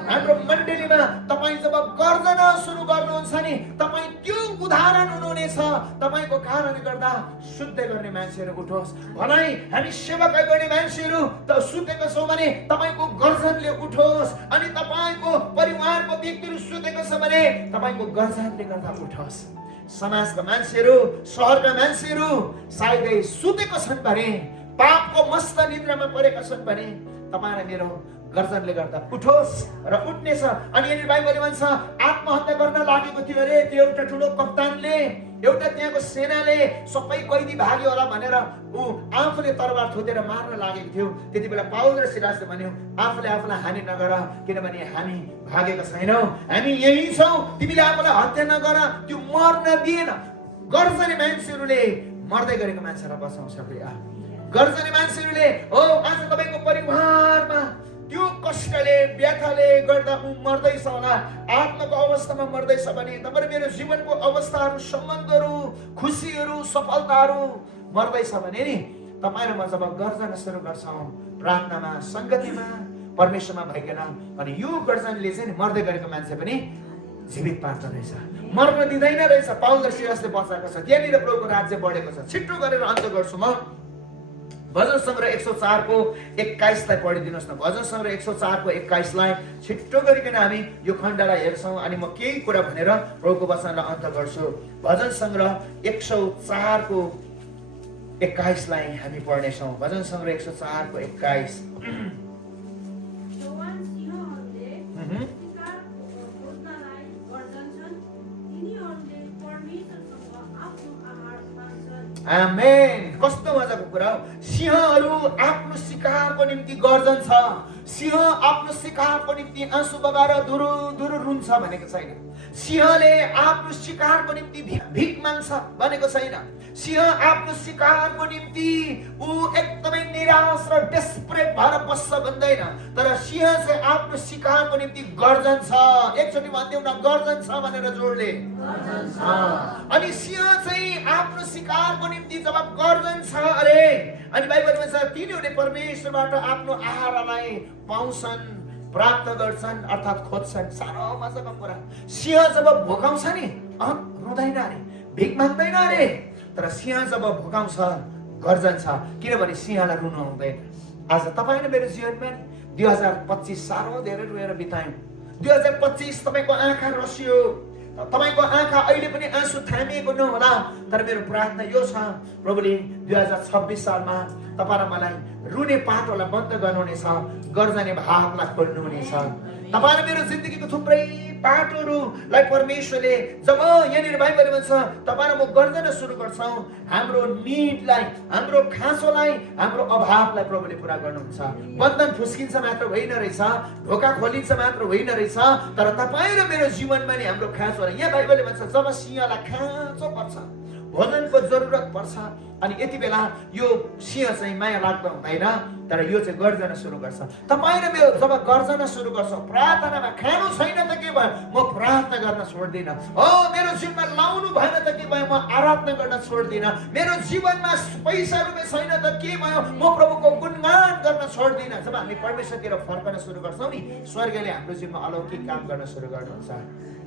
हाम्रो मण्डलीमा तपाईँ जब गर्जना सुरु गर्नुहुन्छ नि, तपाईँ त्यो उदाहरण हुनुहुनेछ। तपाईँको कारणले गर्दा शुद्ध गर्ने मान्छेहरू उठोस्। भनाइ हामी सेवाकाई गर्ने मान्छेहरू त सुतेको छौँ भने तपाईँको गर्जनले उठोस्, अनि तपाईँको परिवारको व्यक्तिहरू सुतेको छ भने तपाईँको गर्जनले गर्दा उठोस्। समाजका मान्छेहरू, सहरका मान्छेहरू सायदै सुतेको छन् भने, पापको मस्त निद्रामा परेका छन् भने तपाईँ र मेरो गर्जनले गर्दा उठोस् र उठ्नेछ। अनि यहाँनिर बाइबलले भन्छ, आत्महत्या गर्न लागेको थियो अरे त्यो एउटा ठुलो कप्तानले, एउटा त्यहाँको सेनाले सबै कैदी भाग्यो होला भनेर ऊ आफूले तरबार थोतेर मार्न लागेको थियो। त्यति बेला पाउल र सिलासले भन्यो, आफूले आफूलाई हानि नगर, किनभने हामी भागेका छैनौँ, हामी यही छौँ, तिमीले आफूलाई हत्या नगर। त्यो मर्न दिएन। गर्जने मान्छेहरूले मर्दै गरेको मान्छेलाई बचाउँछ। गर्जने मान्छेहरूले हो, आज तपाईँको परिवारमा त्यो कष्टले, व्यथाले गर्दा ऊ मर्दैछ होला, आत्माको अवस्थामा मर्दैछ भने, तपाईँ मेरो जीवनको अवस्थाहरू, सम्बन्धहरू, खुसीहरू, सफलताहरू मर्दैछ भने नि, तपाईँ र म जब गर्जन सुरु गर्छौँ प्रार्थनामा, सङ्गतिमा, परमेश्वरमा भइकन, अनि यो गर्जनले चाहिँ मर्दै गरेको मान्छे पनि जीवित पार्छ रहेछ, मर्न दिँदैन रहेछ। पाउल र सिलासले बचाएको छ। त्यहाँनिर प्रभुको राज्य बढेको छ। छिट्टो गरेर अन्त गर्छु म। भजन सङ्ग्रह 104 को 21 लाई पढिदिनुहोस् न। भजन सङ्ग्रह 104 को 21 लाई छिट्टो गरिकन हामी यो खण्डलाई हेर्छौँ, अनि म केही कुरा भनेर प्रभुको वचनलाई अन्त गर्छु। भजन सङ्ग्रह 104 को 21 लाई हामी पढ्नेछौँ। भजन सङ्ग्रह 104 को 21। आमेन। कस्तो मजाको कुरा हो। सिंहहरू आफ्नो शिकारको निम्ति गर्जन छ। सिंह आफ्नो शिकारको निम्ति आँसु बगाएर धुरु धुरु रुन्छ भनेको छैन। सिंहले आफ्नो शिकारको निम्ति भिख माग्छ भनेको छैन। सिंह आफ्नो शिकारको निम्ति ऊ एकदमै निराश र डेस्परेट भएर बस्छ भन्दैन, तर सिंह चाहिँ आफ्नो शिकारको निम्ति गर्जन छ। एकचोटि भन्दिउँ न, गर्जन छ भनेर जोडले। अनि सिंह चाहिँ आफ्नो शिकारको निम्ति जब गर्जन छ अरे, अनि बाइबलमा छ तिनीहरूले परमेश्वरबाट आफ्नो आहारलाई पाउँछन्, प्राप्त गर्छन्, अर्थात् खोज्छन्। साह्रो मजाको कुरा। सिंह जब भोकाउँछ नि, रुँदैन अरे, भिख माग्दैन अरे, तर सिंह जब भोकाउँछ गर्जन छ, किनभने सिंहलाई रुनु आउँदैन। आज तपाईँ र मेरो जीवनमा 2025 साह्रो धेरै रोएर बितायौँ। 2025 तपाईँको आँखा रसियो, तपाईँको आँखा अहिले पनि आँसु थामिएको नहोला, तर मेरो प्रार्थना यो छ, प्रभुले 2026 सालमा तपाईँ र मलाई रुने पाटोलाई बन्द गर्नुहुनेछ, गर्जने भावलाई खोल्नुहुनेछ। तपाईँ र मेरो जिन्दगीको थुप्रै पाटोहरूलाई परमेश्वरले जब यहाँनिर बाइबलले भन्छ तपाईँ र म गर्जन सुरु गर्छौँ, हाम्रो निडलाई, हाम्रो खाँचोलाई, हाम्रो अभावलाई प्रभुले पुरा गर्नुहुन्छ। बन्धन फुस्किन्छ मात्र होइन रहेछ, ढोका खोलिन्छ मात्र होइन रहेछ, तर तपाईँ र मेरो जीवनमा नि हाम्रो खाँचोलाई, यहाँ बाइबलले भन्छ जब सिंहलाई खाँचो पर्छ, भोजनको जरुरत पर्छ, अनि यति बेला यो सिंह चाहिँ माया लाग्दो हुँदैन, तर यो चाहिँ गर्जन सुरु गर्छ। तपाईँ र मेरो जब गर्जन सुरु गर्छ, प्रार्थनामा खानु छैन त के भयो, म प्रार्थना गर्न छोड्दिनँ। मेरो जीवनमा लाउनु भएन त के भयो, म आराधना गर्न छोड्दिनँ। मेरो जीवनमा पैसा रुपियाँ छैन त के भयो, म प्रभुको गुणगान गर्न छोड्दिनँ। जब हामी परमेश्वरतिर फर्कन सुरु गर्छौँ नि, स्वर्गले हाम्रो जीवनमा अलौकिक काम गर्न सुरु गर्नुहुन्छ।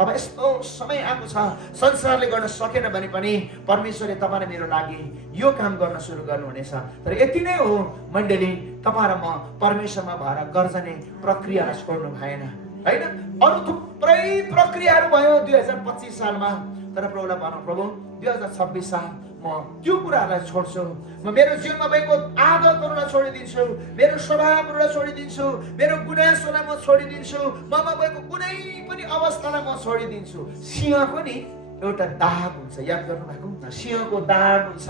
अब यस्तो समय आएको छ, संसारले गर्न सकेन भने पनि परमेश्वरले तपाईँ र मेरो लागि यो काम गर्न सुरु गर्नुहुनेछ। तर यति नै हो मण्डली, तपाईँ र म परमेश्वरमा भएर गर्जने प्रक्रियालाई छोड्नु भएन, होइन? अरू थुप्रै प्रक्रियाहरू भयो 2025 सालमा, तर प्रभुलाई भनौँ प्रभु 2026 साल म त्यो कुराहरूलाई छोड्छु। म मेरो जीवनमा भएको आदतहरूलाई छोडिदिन्छु, मेरो स्वभावहरूलाई छोडिदिन्छु, मेरो गुनासोलाई म छोडिदिन्छु, ममा भएको कुनै पनि अवस्थालाई म छोडिदिन्छु। सिंहको नि एउटा दाग हुन्छ, याद गर्नु भएको? सिंहको दाग हुन्छ,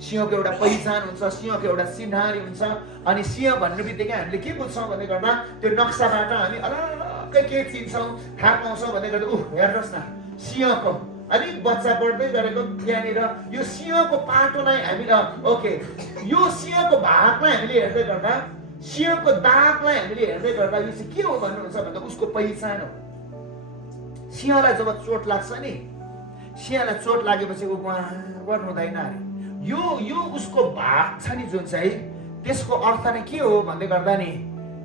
सिंहको एउटा पहिचान हुन्छ, सिंहको एउटा सिन्हारी हुन्छ। अनि सिंह भन्ने बित्तिकै हामीले के बुझ्छौँ भन्ने गर्दा त्यो नक्साबाट हामी अलग्गै के चिन्छौँ, थाहा पाउँछौँ भन्ने गर्दा हेर्नुहोस् न, सिंहको अलिक बच्चा बढ्दै गरेको त्यहाँनिर यो सिंहको पाटोलाई हामीले ओके, यो सिंहको भागलाई हामीले हेर्दै गर्दा, सिंहको दागलाई हामीले हेर्दै गर्दा यो चाहिँ के हो भन्नुहुन्छ भन्दा उसको पहिचान हो। सिंहलाई जब चोट लाग्छ नि, सिंहलाई चोट लागेपछि ऊ गर्नु हुँदैन अरे, यो उसको भाग छ नि जुन चाहिँ, त्यसको अर्थ नै के हो भन्दै गर्दा नि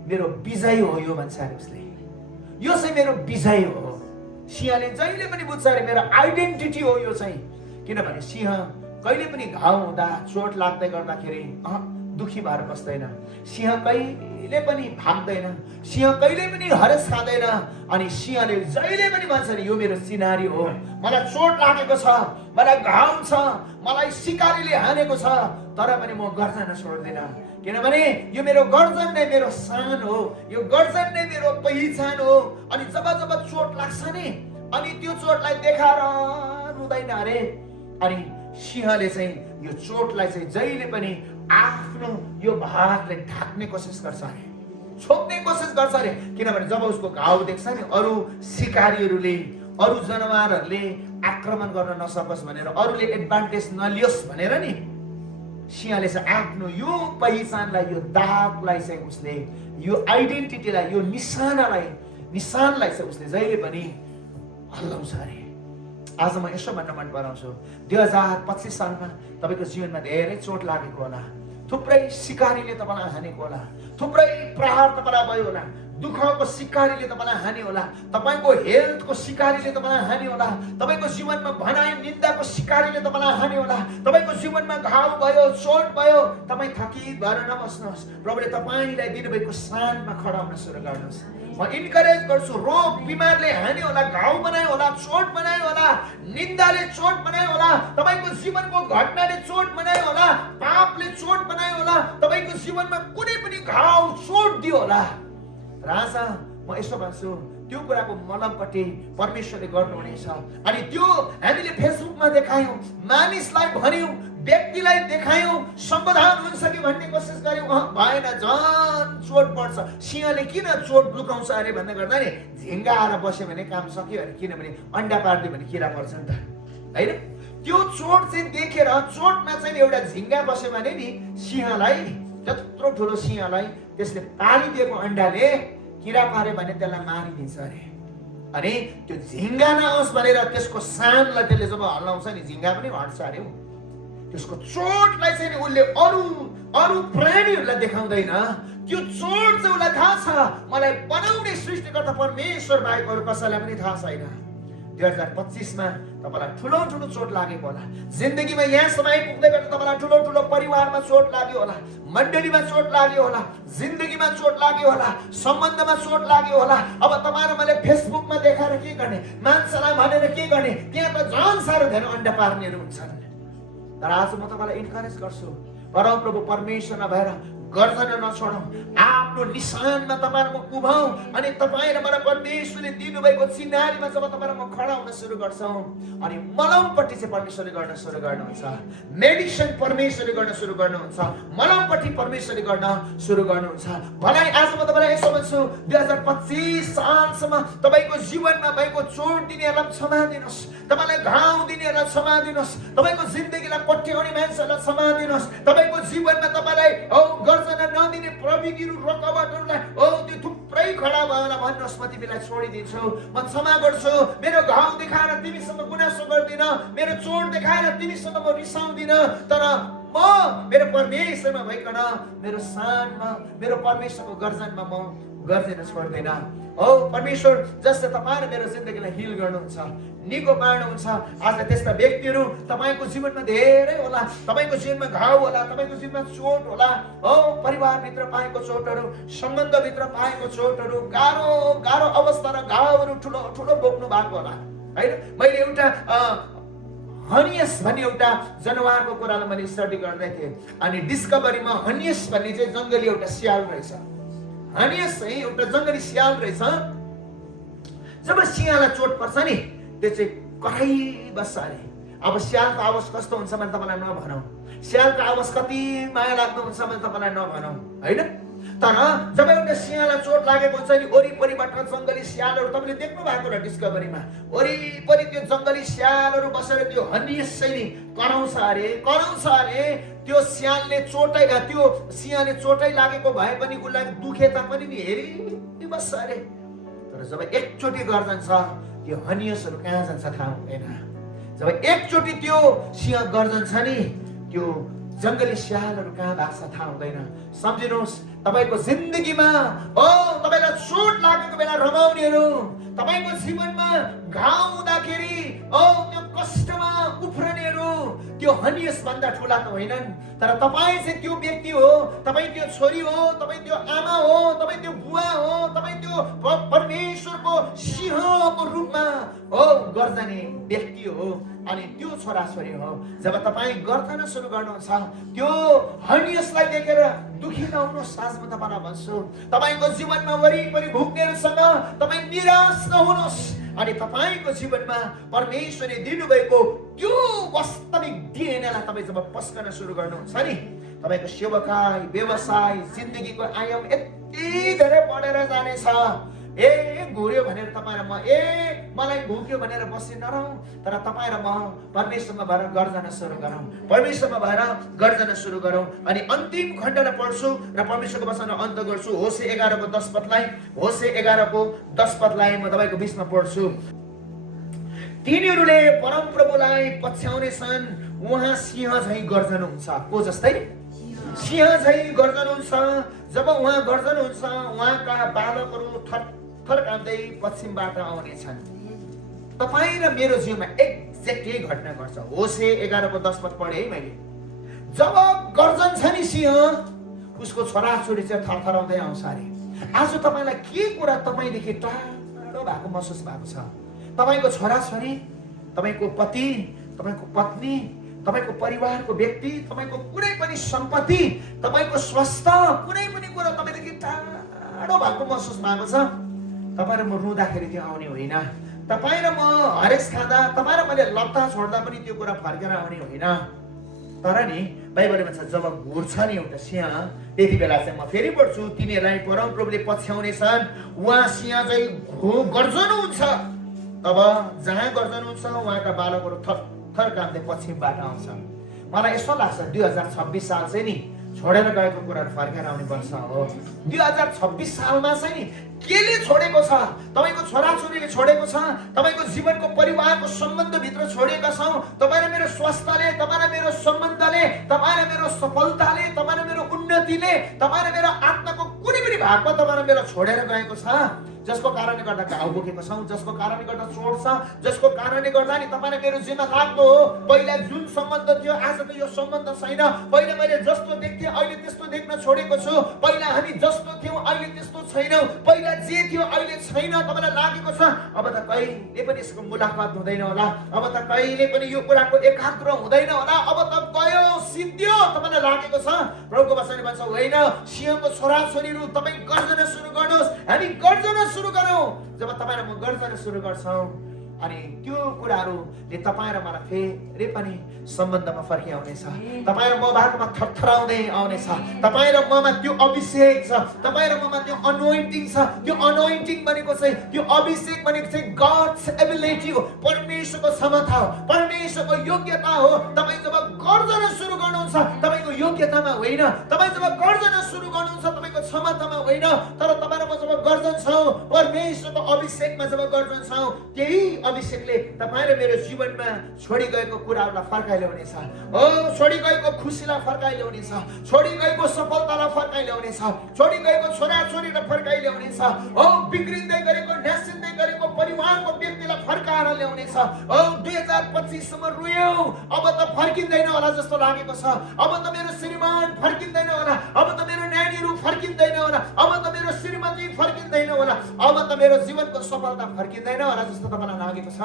मेरो विजय हो यो भन्छ अरे उसले, यो चाहिँ मेरो विजय हो। सिंहले जहिले पनि बुझ्छ अरे मेरो आइडेन्टिटी हो यो चाहिँ। किनभने सिंह कहिले पनि घाउ हुँदा, चोट लाग्दै गर्दाखेरि दुखी भएर बस्दैन, सिंह कहिले पनि भाग्दैन, सिंह कहिले पनि हरेस खाँदैन। अनि सिंहले जहिले पनि भन्छ नि यो मेरो सिनारी हो, मलाई चोट लागेको छ, मलाई घाउ छ, मलाई शिकारीले हानेको छ, तर पनि म गर्जन छोड्दिनँ। किनभने यो मेरो गर्जन नै मेरो शान हो, यो गर्जन नै मेरो पहिचान हो। अनि जब जब चोट लाग्छ नि, अनि त्यो चोटलाई देखाएर रुँदैन अरे। अनि सिंहले चाहिँ यो चोटलाई चाहिँ जहिले पनि आफ्नो यो भागले ढाक्ने कोसिस गर्छ अरे, छोप्ने कोसिस गर्छ अरे। किनभने जब उसको घाउ देख्छ नि, अरू सिकारीहरूले, अरू जनावरहरूले आक्रमण गर्न नसकोस् भनेर, अरूले एडभान्टेज नलियोस् भनेर नि, सिंहले चाहिँ आफ्नो यो पहिचानलाई, यो दागलाई चाहिँ उसले, यो आइडेन्टिटीलाई, यो निशानलाई चाहिँ उसले जहिले पनि हल्लाउँछ अरे। आज म यसो भन्न मन पराउँछु, 2025 सालमा तपाईँको जीवनमा धेरै चोट लागेको होला, थुप्रै सिकारीले तपाईँलाई हानेको होला, थुप्रै प्रहार तपाईँलाई भयो होला, दुःखको सिकारीले तपाईँलाई हानि होला, तपाईँको हेल्थको सिकारीले तपाईँलाई हानि होला, तपाईँको जीवनमा भनाइ निन्दाको सिकारीले तपाईँलाई हानि होला, तपाईँको जीवनमा घाउ भयो, चोट भयो, तपाईँ थकित भएर नबस्नुहोस्। प्रभुले तपाईँलाई दिनुभएको स्थानमा खडा हुन सुरु गर्नुहोस्। म इन्करेज गर्छु, रोग बिमारले हानि होला, घाउ बनायो होला, चोट बनायो होला, निन्दाले चोट बनायो होला, तपाईँको जीवनको घटनाले चोट बनायो होला, पापले चोट बनायो होला, तपाईँको जीवनमा कुनै पनि घाउ चोट दियो होला। र आज म यसो भन्छु, त्यो कुराको मलमपट्टि परमेश्वरले गर्नुहुनेछ। अनि त्यो हामीले फेसबुकमा देखायौँ, मानिसलाई भन्यौँ, व्यक्तिलाई देखायौँ, समाधान हुन्छ कि भन्ने कोसिस गऱ्यौँ, भएन, झन् चोट पर्छ। सिंहले किन चोट लुकाउँछ अरे भन्दा गर्दा नि, झिङ्गा आएर बस्यो भने काम सक्यो अरे। किनभने अन्डा पारिदियो भने किरा पर्छ नि त, होइन? त्यो चोट चाहिँ देखेर, चोटमा चाहिँ एउटा झिङ्गा बस्यो भने नि सिंहलाई, त्यत्रो ठुलो सिंहलाई त्यसले पारिदिएको अन्डाले किरा पार्यो भने त्यसलाई मारिदिन्छ अरे। अनि त्यो झिङ्गा नहोस् भनेर त्यसको सानलाई त्यसले जब हल्लाउँछ नि, झिङ्गा पनि हट्छ अरे। त्यसको चोटलाई चाहिँ नि उसले अरू प्राणीहरूलाई देखाउँदैन, त्यो चोट चाहिँ उसलाई थाहा छ, मलाई बनाउने सृष्टिकर्ता परमेश्वर बाहेक अरू कसैलाई पनि थाहा छैन। 2025 मा तपाईँलाई ठुलो ठुलो चोट लागेको होला, जिन्दगीमा यहाँसम्म आइपुग्दै गर्दा तपाईँलाई ठुलो ठुलो परिवारमा चोट लाग्यो होला, मण्डलीमा चोट लाग्यो होला, जिन्दगीमा चोट लाग्यो होला, सम्बन्धमा चोट लाग्यो होला। अब तपाईँ र मैले फेसबुकमा देखाएर के गर्ने, मान्छेलाई भनेर के गर्ने, त्यहाँ त झन् साह्रो धेरै अन्डा पार्नेहरू हुन्छन्। तर आज म तपाईँलाई इन्करेज गर्छु, परमप्रभु परमेश्वर नभएर गर्जन नछोडौँ, आफ्नो निशानमा तपाईँ र म उभौँ अनि तपाईँ र मलाई परमेश्वरले दिनुभएको चिनारीमा जब तपाईँ र म खडा हुन सुरु गर्छौँ अनि मलमपट्टि चाहिँ परमेश्वरले गर्न सुरु गर्नुहुन्छ, मेडिसिन परमेश्वरले गर्न सुरु गर्नुहुन्छ, मलमपट्टि परमेश्वरले गर्न सुरु गर्नुहुन्छ। भनाइ आज म तपाईँलाई यसो भन्छु, 2025 सालसम्म तपाईँको जीवनमा भएको चोट दिनेहरूलाई क्षमा दिनुहोस्, तपाईँलाई घाउ दिनेहरूलाई क्षमा दिनुहोस्, तपाईँको जिन्दगीलाई पट्याउने मान्छेहरूलाई क्षमा दिनुहोस्, तपाईँको जीवनमा तपाईँलाई गर्जना नदिने प्रविधिहरू रोकावटहरूलाई त्यो थुप्रै खडा भएर भन्नुहोस्, म तिमीलाई छोडिदिन्छु, म क्षमा गर्छु, मेरो घाउ देखाएर तिमीसँग गुनासो गर्दिनँ, मेरो चोट देखाएर तिमीसँग म रिसाउँदिनँ, तर म मेरो परमेश्वरमा भइकन मेरो शानमा मेरो परमेश्वरको गर्जनमा म गर्दैन छोड्दैन। परमेश्वर जसले तपाईँ र मेरो जिन्दगीलाई हिल गर्नुहुन्छ, निको पार्नुहुन्छ, आज त्यस्ता व्यक्तिहरू तपाईँको जीवनमा धेरै होला, तपाईँको जीवनमा घाउ होला, तपाईँको जीवनमा चोट होला, परिवारभित्र पाएको चोटहरू, सम्बन्धभित्र पाएको चोटहरू, गाह्रो गाह्रो अवस्था र घाउहरू ठुलो ठुलो बोक्नु भएको होला होइन। मैले एउटा हनियस भन्ने एउटा जनावरको कुरालाई मैले स्टडी गर्दै थिएँ अनि डिस्कभरीमा हनियस भन्ने चाहिँ जङ्गली एउटा स्याल रहेछ। हनियस चाहिँ एउटा जङ्गली स्याल रहेछ। जब सिंहलाई चोट पर्छ नि त्यो चाहिँ कराइबस्छ अरे। अब स्यालको आवाज कस्तो हुन्छ भने तपाईँलाई नभनौँ, स्यालको आवाज कति माया लाग्दो हुन्छ भने तपाईँलाई नभनौँ होइन। तर जब एउटा सिंहलाई चोट लागेको हुन्छ नि वरिपरिबाट जङ्गली स्यालहरू तपाईँले देख्नु भएको र डिस्कभरीमा वरिपरि त्यो जङ्गली स्यालहरू बसेर त्यो हनियस चाहिँ नि कराउँछ अरे। त्यो स्यालले चोटै त्यो सिंहले चोटै लागेको भए पनि उसलाई दुखे तापनि नि हेरिबस्छ अरे। तर जब एकचोटि गर्जन्छ त्यो हनियसहरू कहाँ जान्छ थाहा हुँदैन। जब एकचोटि त्यो सिंह गर्जन्छ नि त्यो जङ्गली स्यालहरू कहाँ लाग्छ थाहा हुँदैन। सम्झिनुहोस्, तपाईँको जिन्दगीमा तपाईँलाई चोट लागेको बेला रमाउनेहरू, तपाईँको जीवनमा घाउ हुँदाखेरि त्यो कष्टमा उफ्रनेहरू त्यो हनियस भन्दा ठुला त होइनन्। तर तपाईँ चाहिँ त्यो व्यक्ति हो, तपाईँ त्यो छोरी हो, तपाईँ त्यो आमा हो, तपाईँ त्यो बुवा हो, तपाईँ त्यो परमेश्वरको सिंहको रूपमा गर्जने व्यक्ति हो अनि त्यो छोराछोरी हो। जब तपाईँ गर्दैन सुरु गर्नुहुन्छ त्यो हनियसलाई देखेर दुखी नहुनुहोस्। आज म तपाईँलाई भन्छु, तपाईँको जीवनमा वरिपरि भुक्नेहरूसँग तपाईँ निराश नहुनुहोस् अनि तपाईँको जीवनमा परमेश्वरले दिनुभएको त्यो वास्तविक डिएनएलाई तपाईँ जब पस्कन सुरु गर्नुहुन्छ नि तपाईँको सेवकाई, व्यवसाय, जिन्दगीको आयाम यति धेरै बढेर जानेछ। घुर्यो भनेर तपाईँ र म मलाई भुक्यो भनेर बसी नरहौँ, तर तपाईँ र म परमेश्वरमा भएर गर्जना सुरु गरौँ, परमेश्वरमा भएर गर्जना सुरु गरौँ। अनि अन्तिम खण्डलाई पढ्छु र परमेश्वरको वचनलाई अन्त गर्छु। होशे 11 को 10 पदलाई, होशे 11 को 10 पदलाई म तपाईँको बिचमा पढ्छु। तिनीहरूले परमप्रभुलाई पछ्याउने छन्, उहाँ सिंह झैँ गर्जनुहुन्छ। को जस्तै? सिंह झैँ गर्जनुहुन्छ। जब उहाँ गर्जनुहुन्छ उहाँका बालकहरू थरथरकाउँदै पश्चिमबाट आउनेछन्। तपाईँ र मेरो जीवनमा एक्ज्याक्ट यही घटना गर्छ। होशे 11 को 10 पद पढेँ है मैले। जब गर्जन्छ नि सिंह उसको छोराछोरी चाहिँ थरथराउँदै आउँछ अरे। आज तपाईँलाई के कुरा तपाईँदेखि टाढो भएको महसुस भएको छ? तपाईँको छोराछोरी, तपाईँको पति, तपाईँको पत्नी, तपाईँको परिवारको व्यक्ति, तपाईँको कुनै पनि सम्पत्ति, तपाईँको स्वास्थ्य, कुनै पनि कुरा तपाईँदेखि टाढो भएको महसुस भएको छ। तपाईँ र म रुँदाखेरि त्यो आउने होइन। तपाईँ र म हरेस खाँदा, तपाईँ र मैले लत्ता छोड्दा पनि त्यो कुरा फर्केर आउने होइन। तर नि बाइबलले भन्छ जब घुर्छ नि एउटा सिंह त्यति बेला चाहिँ म फेरि पढ्छु, तिनीहरूलाई परमप्रभुले पछ्याउने छन्, उहाँ सिंह चाहिँ गर्जनुहुन्छ। तब जहाँ गर्जनुहुन्छ उहाँका बालकहरू थर कामले पश्चिमबाट आउँछ। मलाई यसो लाग्छ 2026 साल चाहिँ नि छोडेर गएको कुराहरू फर्केर आउने वर्ष हो। 2026 सालमा चाहिँ नि केले छोडेको छ? तपाईँको छोराछोरीले छोडेको छ, तपाईँको जीवनको परिवारको सम्बन्धभित्र छोडेका छौँ। तपाईँ र मेरो स्वास्थ्यले, तपाईँ र मेरो सम्बन्धले, तपाईँ र मेरो सफलताले, तपाईँ र मेरो उन्नतिले, तपाईँ र मेरो आत्माको कुनै पनि भागमा तपाईँ र मेरो छोडेर गएको छ। जसको कारणले गर्दा घाउ बोकेको छौँ, जसको कारणले गर्दा चोट छ, जसको कारणले गर्दा नि तपाईँ र मेरो जीवनमा लाग्दो हो पहिला जुन सम्बन्ध थियो आज त यो सम्बन्ध छैन। पहिला मैले जस्तो देख्थेँ अहिले त्यस्तो देख्न छोडेको छु। पहिला हामी जस्तो थियौँ अहिले त्यस्तो छैन, पहिला जे थियो अहिले छैन तपाईँलाई लागेको छ, अब त कहिले पनि यसको मुलाकात हुँदैन होला, अब त कहिले पनि यो कुराको एकाग्र हुँदैन होला, अब त गयो सिद्धियो तपाईँलाई लागेको छ। प्रभुको वचनले भन्छ होइन, सिंहको छोराछोरीहरू तपाईँ गर्जना सुरु गर्नुहोस्, हामी गर्जना सुरु गरौँ। जब तपाईँ र म गर्जना सुरु गर्छौँ अनि त्यो कुराहरूले तपाईँ र मलाई फेरि पनि सम्बन्धमा फर्किआउनेछ। तपाईँ र म बाटोमा थरथराउँदै आउनेछ। तपाईँ र ममा त्यो अभिषेक छ, तपाईँ र ममा त्यो अनोइन्टिङ छ। त्यो अनोइन्टिङ भनेको चाहिँ, त्यो अभिषेक भनेको चाहिँ गड्स एबिलिटी हो, परमेश्वरको क्षमता हो, परमेश्वरको योग्यता हो। तपाईँ जब गर्जना सुरु गर्नुहुन्छ तपाईँको योग्यतामा होइन, तपाईँ जब गर्जना सुरु गर्नुहुन्छ तपाईँको क्षमतामा होइन, तर तपाईँ र म जब गर्जन्छौँ परमेश्वरको अभिषेकमा जब गर्जन्छौँ, त्यही अभिषेकले तपाईँ र मेरो जीवनमा छोडी गएको कुराहरूलाई फर्काइल्याउनेछ। ओ छोडी गएको खुसीलाई फर्काइल्याउनेछ, छोडी गएको सफलतालाई फर्काइल्याउनेछ, छोडी गएको छोराछोरीलाई फर्काइल्याउनेछ। ओ बिग्रिँदै गरेको नासिँदै गरेको परिवारको व्यक्तिलाई फर्काएर ल्याउनेछ। ओ 2025 सम्म रोयौ, अब त फर्किँदैन होला जस्तो लागेको छ। अब त मेरो श्रीमान फर्किँदैन होला, अब त मेरो नानीहरू फर्किँदैन होला, अब त मेरो श्रीमती फर्किँदैन होला, अब त मेरो जीवनको सफलता फर्किँदैन होला जस्तो तपाईँलाई लागेको छ।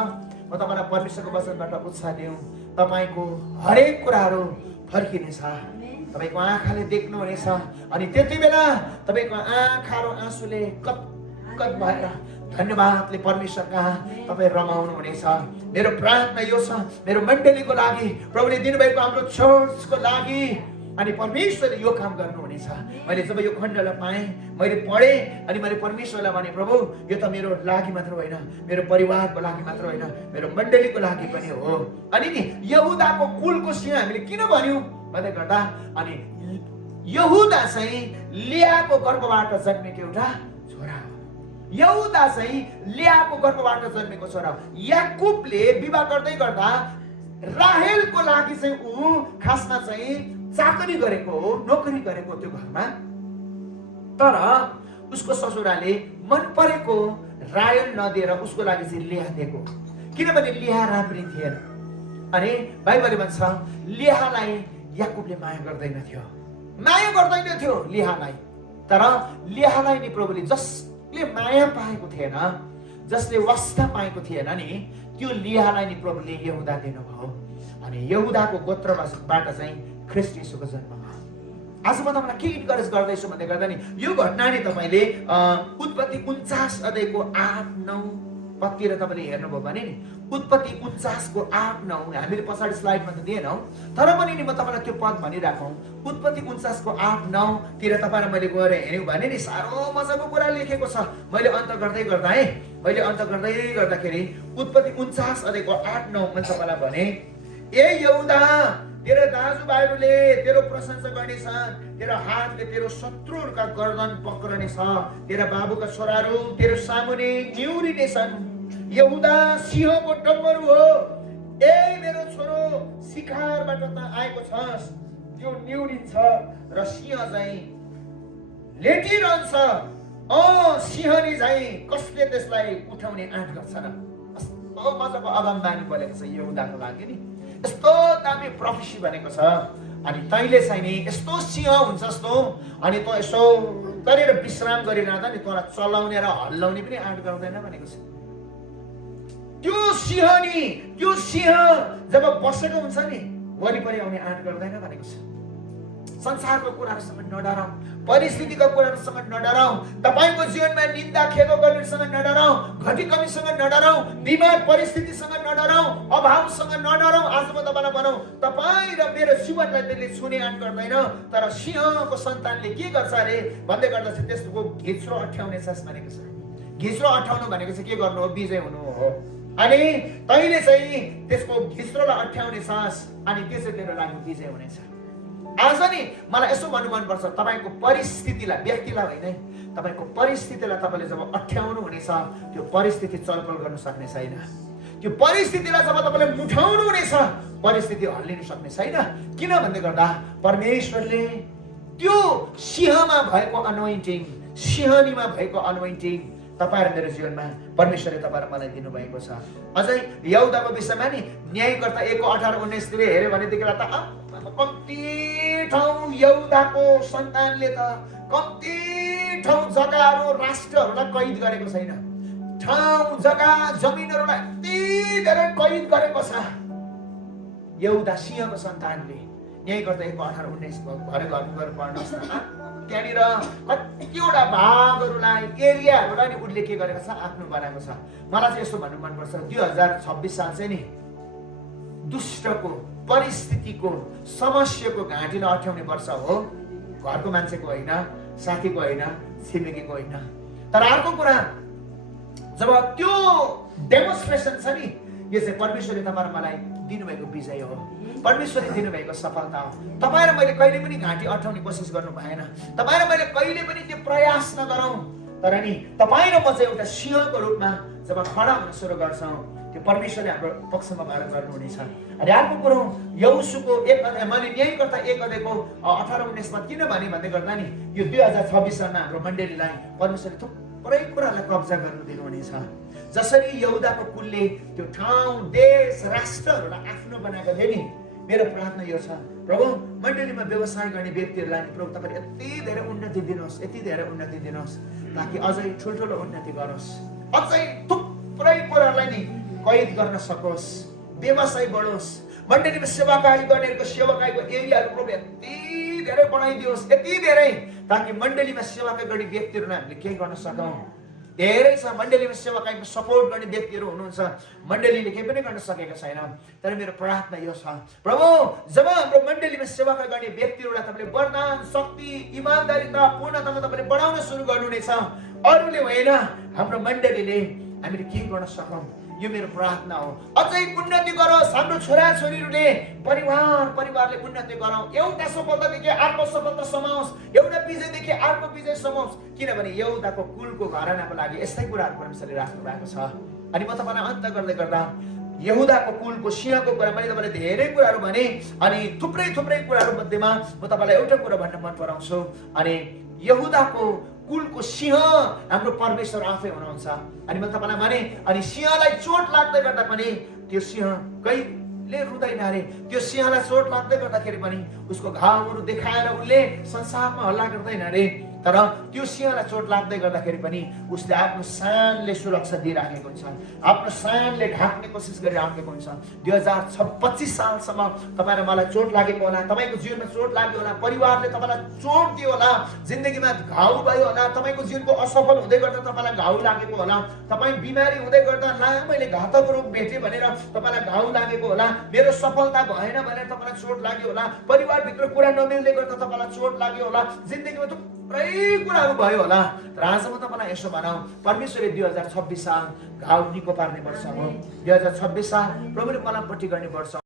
म तपाईँलाई परमेश्वरको वचनबाट उत्साह दिउँ, तपाईँको हरेक कुराहरू फर्किनेछ, तपाईँको आँखाले देख्नुहुनेछ। अनि त्यति बेला तपाईँको आँखा र आँसुले कत भएर धन्यवादले परमेश्वर कहाँ तपाईँ रमाउनु हुनेछ। मेरो प्रार्थना यो छ, मेरो मण्डलीको लागि, प्रभुले दिनुभएको हाम्रो चर्चको लागि, अनि परमेश्वरले यो काम गर्नुहुनेछ। मैले जब यो खण्डलाई पाएँ, मैले पढेँ अनि मैले परमेश्वरलाई भने प्रभु यो त मेरो लागि मात्र होइन, मेरो परिवारको लागि मात्र होइन, मेरो मण्डलीको लागि पनि हो। अनि नि यहुदाको कुलको सिंह हामीले किन भन्यौँ भन्दै गर्दा, अनि यहुदा चाहिँ लियाको गर्भबाट जन्मेको एउटा छोरा हो। यहुदा चाहिँ लियाको गर्भबाट जन्मेको छोरा हो। याकुबले विवाह गर्दै गर्दा राहेलको लागि चाहिँ ऊ खासमा चाहिँ चाकरी गरेको हो, नोकरी गरेको त्यो घरमा, तर उसको ससुराले मन परेको राहेल नदिएर उसको लागि चाहिँ लिया दिएको, किनभने लिया राम्री थिएन। अनि बाइबलले भन्छ लियालाई याकुबले माया गर्दैन थियो लियालाई, तर लियालाई नि प्रभुले जसले माया पाएको थिएन, जसले वास्ता पाएको थिएन नि, त्यो लियालाई नि प्रभुले यहुदा दिनुभयो। अनि यहुदाको गोत्रबाट चाहिँ ख्रीष्ट येशूको जन्म भयो। आज म तपाईँलाई के इन्करेज गर्दैछु भन्दै गर्दा नि यो घटना नि तपाईँले उत्पत्ति 49 अध्यायको 8-9 पतिर तपाईँले हेर्नुभयो भने नि, उत्पत्ति 49 को 8-9 हामीले पछाडि स्लाइडमा त दिएनौँ, तर पनि नि म तपाईँलाई त्यो पद भनिराखौँ। उत्पत्ति 49 को 8-9 तिर तपाईँ र मैले गएर हेऱ्यौँ भने नि साह्रो मजाको कुरा लेखेको छ। मैले अन्त गर्दै गर्दाखेरि उत्पत्ति 49 अध्यायको 8-9 मैले तपाईँलाई भने, ए यहुदा तेरो दाजुभाइहरूले तेरो प्रशंसा गर्नेछन्, तेरो हातले तेरो शत्रुहरूका गर्दन पक्रनेछ, तेरा बाबुका छोराहरू तेरो सामुने निउरिनेछन्। यहुदा सिंहको डम्बरू हो, ए मेरो छोरो शिकारबाट त आएको छस्, त्यो निउरिन्छ र सिंह चाहिँ लेटिरहन्छ। सिंहनी चाहिँ कसले त्यसलाई उठाउने आँट गर्छ र? कस्तो मजाको अगम बानी बोलेको छ यहुदाको लागि नि, यस्तो दामी प्रोफेसी भनेको छ। अनि तैँले चाहिँ नि यस्तो सिंह हुन्छ जस्तो, अनि तँ यसो गरेर विश्राम गरिरहँदा नि तँलाई चलाउने र हल्लाउने पनि आँट गर्दैन भनेको छ। त्यो सिंह जब बसेको हुन्छ नि वरिपरि आउने आँट गर्दैन भनेको छ। संसारको कुराहरूसँग नडराऊ, परिस्थितिको कुराहरूसँग नडराऊ, तपाईँको जीवनमा निन्दा खेदो गर्नेसँग नडराऊ, घटी कमीसँग नडराऊ, बिमार परिस्थितिसँग नडराऊ, अभावसँग नडराऊ। आज म तपाईँलाई भनौँ, तपाईँ र मेरो जीवनलाई त्यसले छुने आँट गर्दैन। तर सिंहको सन्तानले के गर्छ अरे भन्दै गर्दा चाहिँ त्यसको घिच्रो अठ्याउने सास भनेको छ। घिच्रो अठ्याउनु भनेको चाहिँ के गर्नु हो? विजय हुनु हो। अनि तैँले चाहिँ त्यसको घिच्रोलाई अठ्याउने सास, अनि त्यसै तेरो लागि विजय हुनेछ। आज नि मलाई यसो भन्नु मनपर्छ, तपाईँको परिस्थितिलाई, व्यक्तिलाई होइन, तपाईँको परिस्थितिलाई तपाईँले जब अठ्याउनु हुनेछ, त्यो परिस्थिति चलपल गर्न सक्ने छैन। त्यो परिस्थितिलाई जब तपाईँले मुठाउनु हुनेछ, परिस्थिति हल्लिनु सक्ने छैन। किन भन्दै गर्दा परमेश्वरले त्यो सिंहमा भएको अनोइन्टिङ, सिंहनीमा भएको अनोइन्टिङ तपाईँ र मेरो जीवनमा परमेश्वरले तपाईँ र मलाई दिनुभएको छ। अझै यहुदाको विषयमा नि न्यायकर्ता 1:18-19 हेऱ्यो भनेदेखिलाई त कम्ती ठाउँ यहुदाको सन्तानले त कम्ती ठाउँ जग्गाहरू राष्ट्रहरूलाई कैद गरेको छैन। ठाउँ जग्गा जमिनहरूलाई यति धेरै कैद गरेको छ। यहुदा सिंहको सन्तानले न्यायकर्ता 1:18-19 घरे घरमा गएर पढ्नुहोस् न। त्यहाँनिर कतिवटा भागहरूलाई एरियाहरूलाई नि उसले के गरेको छ, आफ्नो बनाएको छ। मलाई चाहिँ यसो भन्नु मनपर्छ, 2026 साल चाहिँ नि दुष्टको, परिस्थितिको, समस्याको घाँटीलाई अठ्याउने वर्ष हो। घरको मान्छेको होइन, साथीको होइन, छिमेकीको होइन। तर अर्को कुरा, जब त्यो डेमोन्स्ट्रेसन छ नि, यो चाहिँ परमेश्वरले तपाईँ र मलाई दिनुभएको विजय हो, परमेश्वरले दिनुभएको सफलता हो। तपाईँ र मैले कहिले पनि घाँटी अठाउने कोसिस गर्नु भएन। तपाईँ र मैले कहिले पनि त्यो प्रयास नगरौँ। तर नि तपाईँ र म चाहिँ एउटा सिंहको रूपमा जब खडा हुन सुरु गर्छौँ, त्यो परमेश्वरले हाम्रो पक्षमा भएर गर्नुहुनेछ। अनि अर्को कुरो, यहोशूको मैले न्यायकर्ता 1:18-19 किन भने भन्दै गर्दा नि यो 2026 सालमा हाम्रो मण्डलीलाई परमेश्वरले थुप्रै कुरालाई कब्जा गर्नु दिनुहुनेछ। जसरी यहुदाको कुलले त्यो ठाउँ, देश, राष्ट्रहरूलाई आफ्नो बनाएको थियो नि, मेरो प्रार्थना यो छ, प्रभु मण्डलीमा व्यवसाय गर्ने व्यक्तिहरूलाई नि प्रभु तपाईँले यति धेरै उन्नति दिनुहोस्, यति धेरै उन्नति दिनुहोस्, ताकि अझै ठुल्ठुलो उन्नति गरोस्, अझै थुप्रै कुराहरूलाई नि कैद गर्न सकोस्, व्यवसाय बढोस्, मण्डलीमा सेवाकाई गर्नेहरूको सेवाकाईको एरियाहरू प्रभु यति धेरै बढाइदियोस्, यति धेरै, ताकि मण्डलीमा सेवाकाई गर्ने व्यक्तिहरूलाई हामीले केही गर्न सकौँ। धेरै छ मण्डलीमा सेवाकाईमा सपोर्ट गर्ने व्यक्तिहरू हुनुहुन्छ, मण्डलीले केही पनि गर्न सकेको छैन। तर मेरो प्रार्थना यो छ, प्रभु जब हाम्रो मण्डलीमा सेवाकाई गर्ने व्यक्तिहरूलाई तपाईँले वरदान, शक्ति, इमानदारिता, पूर्णतामा तपाईँले बढाउन सुरु गर्नुहुनेछ, अरूले होइन, हाम्रो मण्डलीले हामीले के गर्न सकौँ, यो मेरो प्रार्थना हो। अझै उन्नति गरोस् हाम्रो छोराछोरीहरूले, परिवारले उन्नति गरौँ, एउटा सफलतादेखि अर्को सफलता समाओस्, एउटा विजयदेखि अर्को विजय समाओस्। किनभने यहुदाको कुलको घरानाको लागि यस्तै कुराहरू परमेश्वरले राख्नु भएको छ। अनि म तपाईँलाई अन्त गर्दै गर्दा यहुदाको कुलको सिंहको कुरा मैले तपाईँलाई धेरै कुराहरू भने, अनि थुप्रै कुराहरू मध्येमा म तपाईँलाई एउटा कुरा भन्न मन पराउँछु। अनि यहुदाको कुलको सिंह हाम्रो परमेश्वर आफै हुनुहुन्छ। अनि मैले तपाईँलाई भने, अनि सिंहलाई चोट लाग्दै गर्दा पनि त्यो सिंह कहिले रुँदैन अरे। त्यो सिंहलाई चोट लाग्दै गर्दाखेरि पनि उसको घाउहरू देखाएर उसले संसारमा हल्ला गर्दैन अरे। तर त्यो सिंहलाई चोट लाग्दै गर्दाखेरि पनि उसले आफ्नो शानले सुरक्षा दिइराखेको हुन्छ, आफ्नो शानले ढाक्ने कोसिस गरिराखेको हुन्छ। 2025 सालसम्म तपाईँ र मलाई चोट लागेको होला, तपाईँको जीवनमा चोट लाग्यो होला, परिवारले तपाईँलाई चोट दियो होला, जिन्दगीमा घाउ भयो होला, तपाईँको जीवनको असफल हुँदै गर्दा तपाईँलाई घाउ लागेको होला, तपाईँ बिमारी हुँदै गर्दा ला मैले घातक रोग भेटेँ भनेर तपाईँलाई घाउ लागेको होला, मेरो सफलता भएन भनेर तपाईँलाई चोट लाग्यो होला, परिवारभित्र कुरा नमिल्दै गर्दा तपाईँलाई चोट लाग्यो होला, जिन्दगीमा थुप्रै कुराहरू भयो होला। तर आज म तपाईँलाई यसो भनौँ, परमेश्वरले 2026 साल घाउ निको पार्ने वर्ष हो। 2026 साल प्रभुले मलमपट्टि गर्ने वर्ष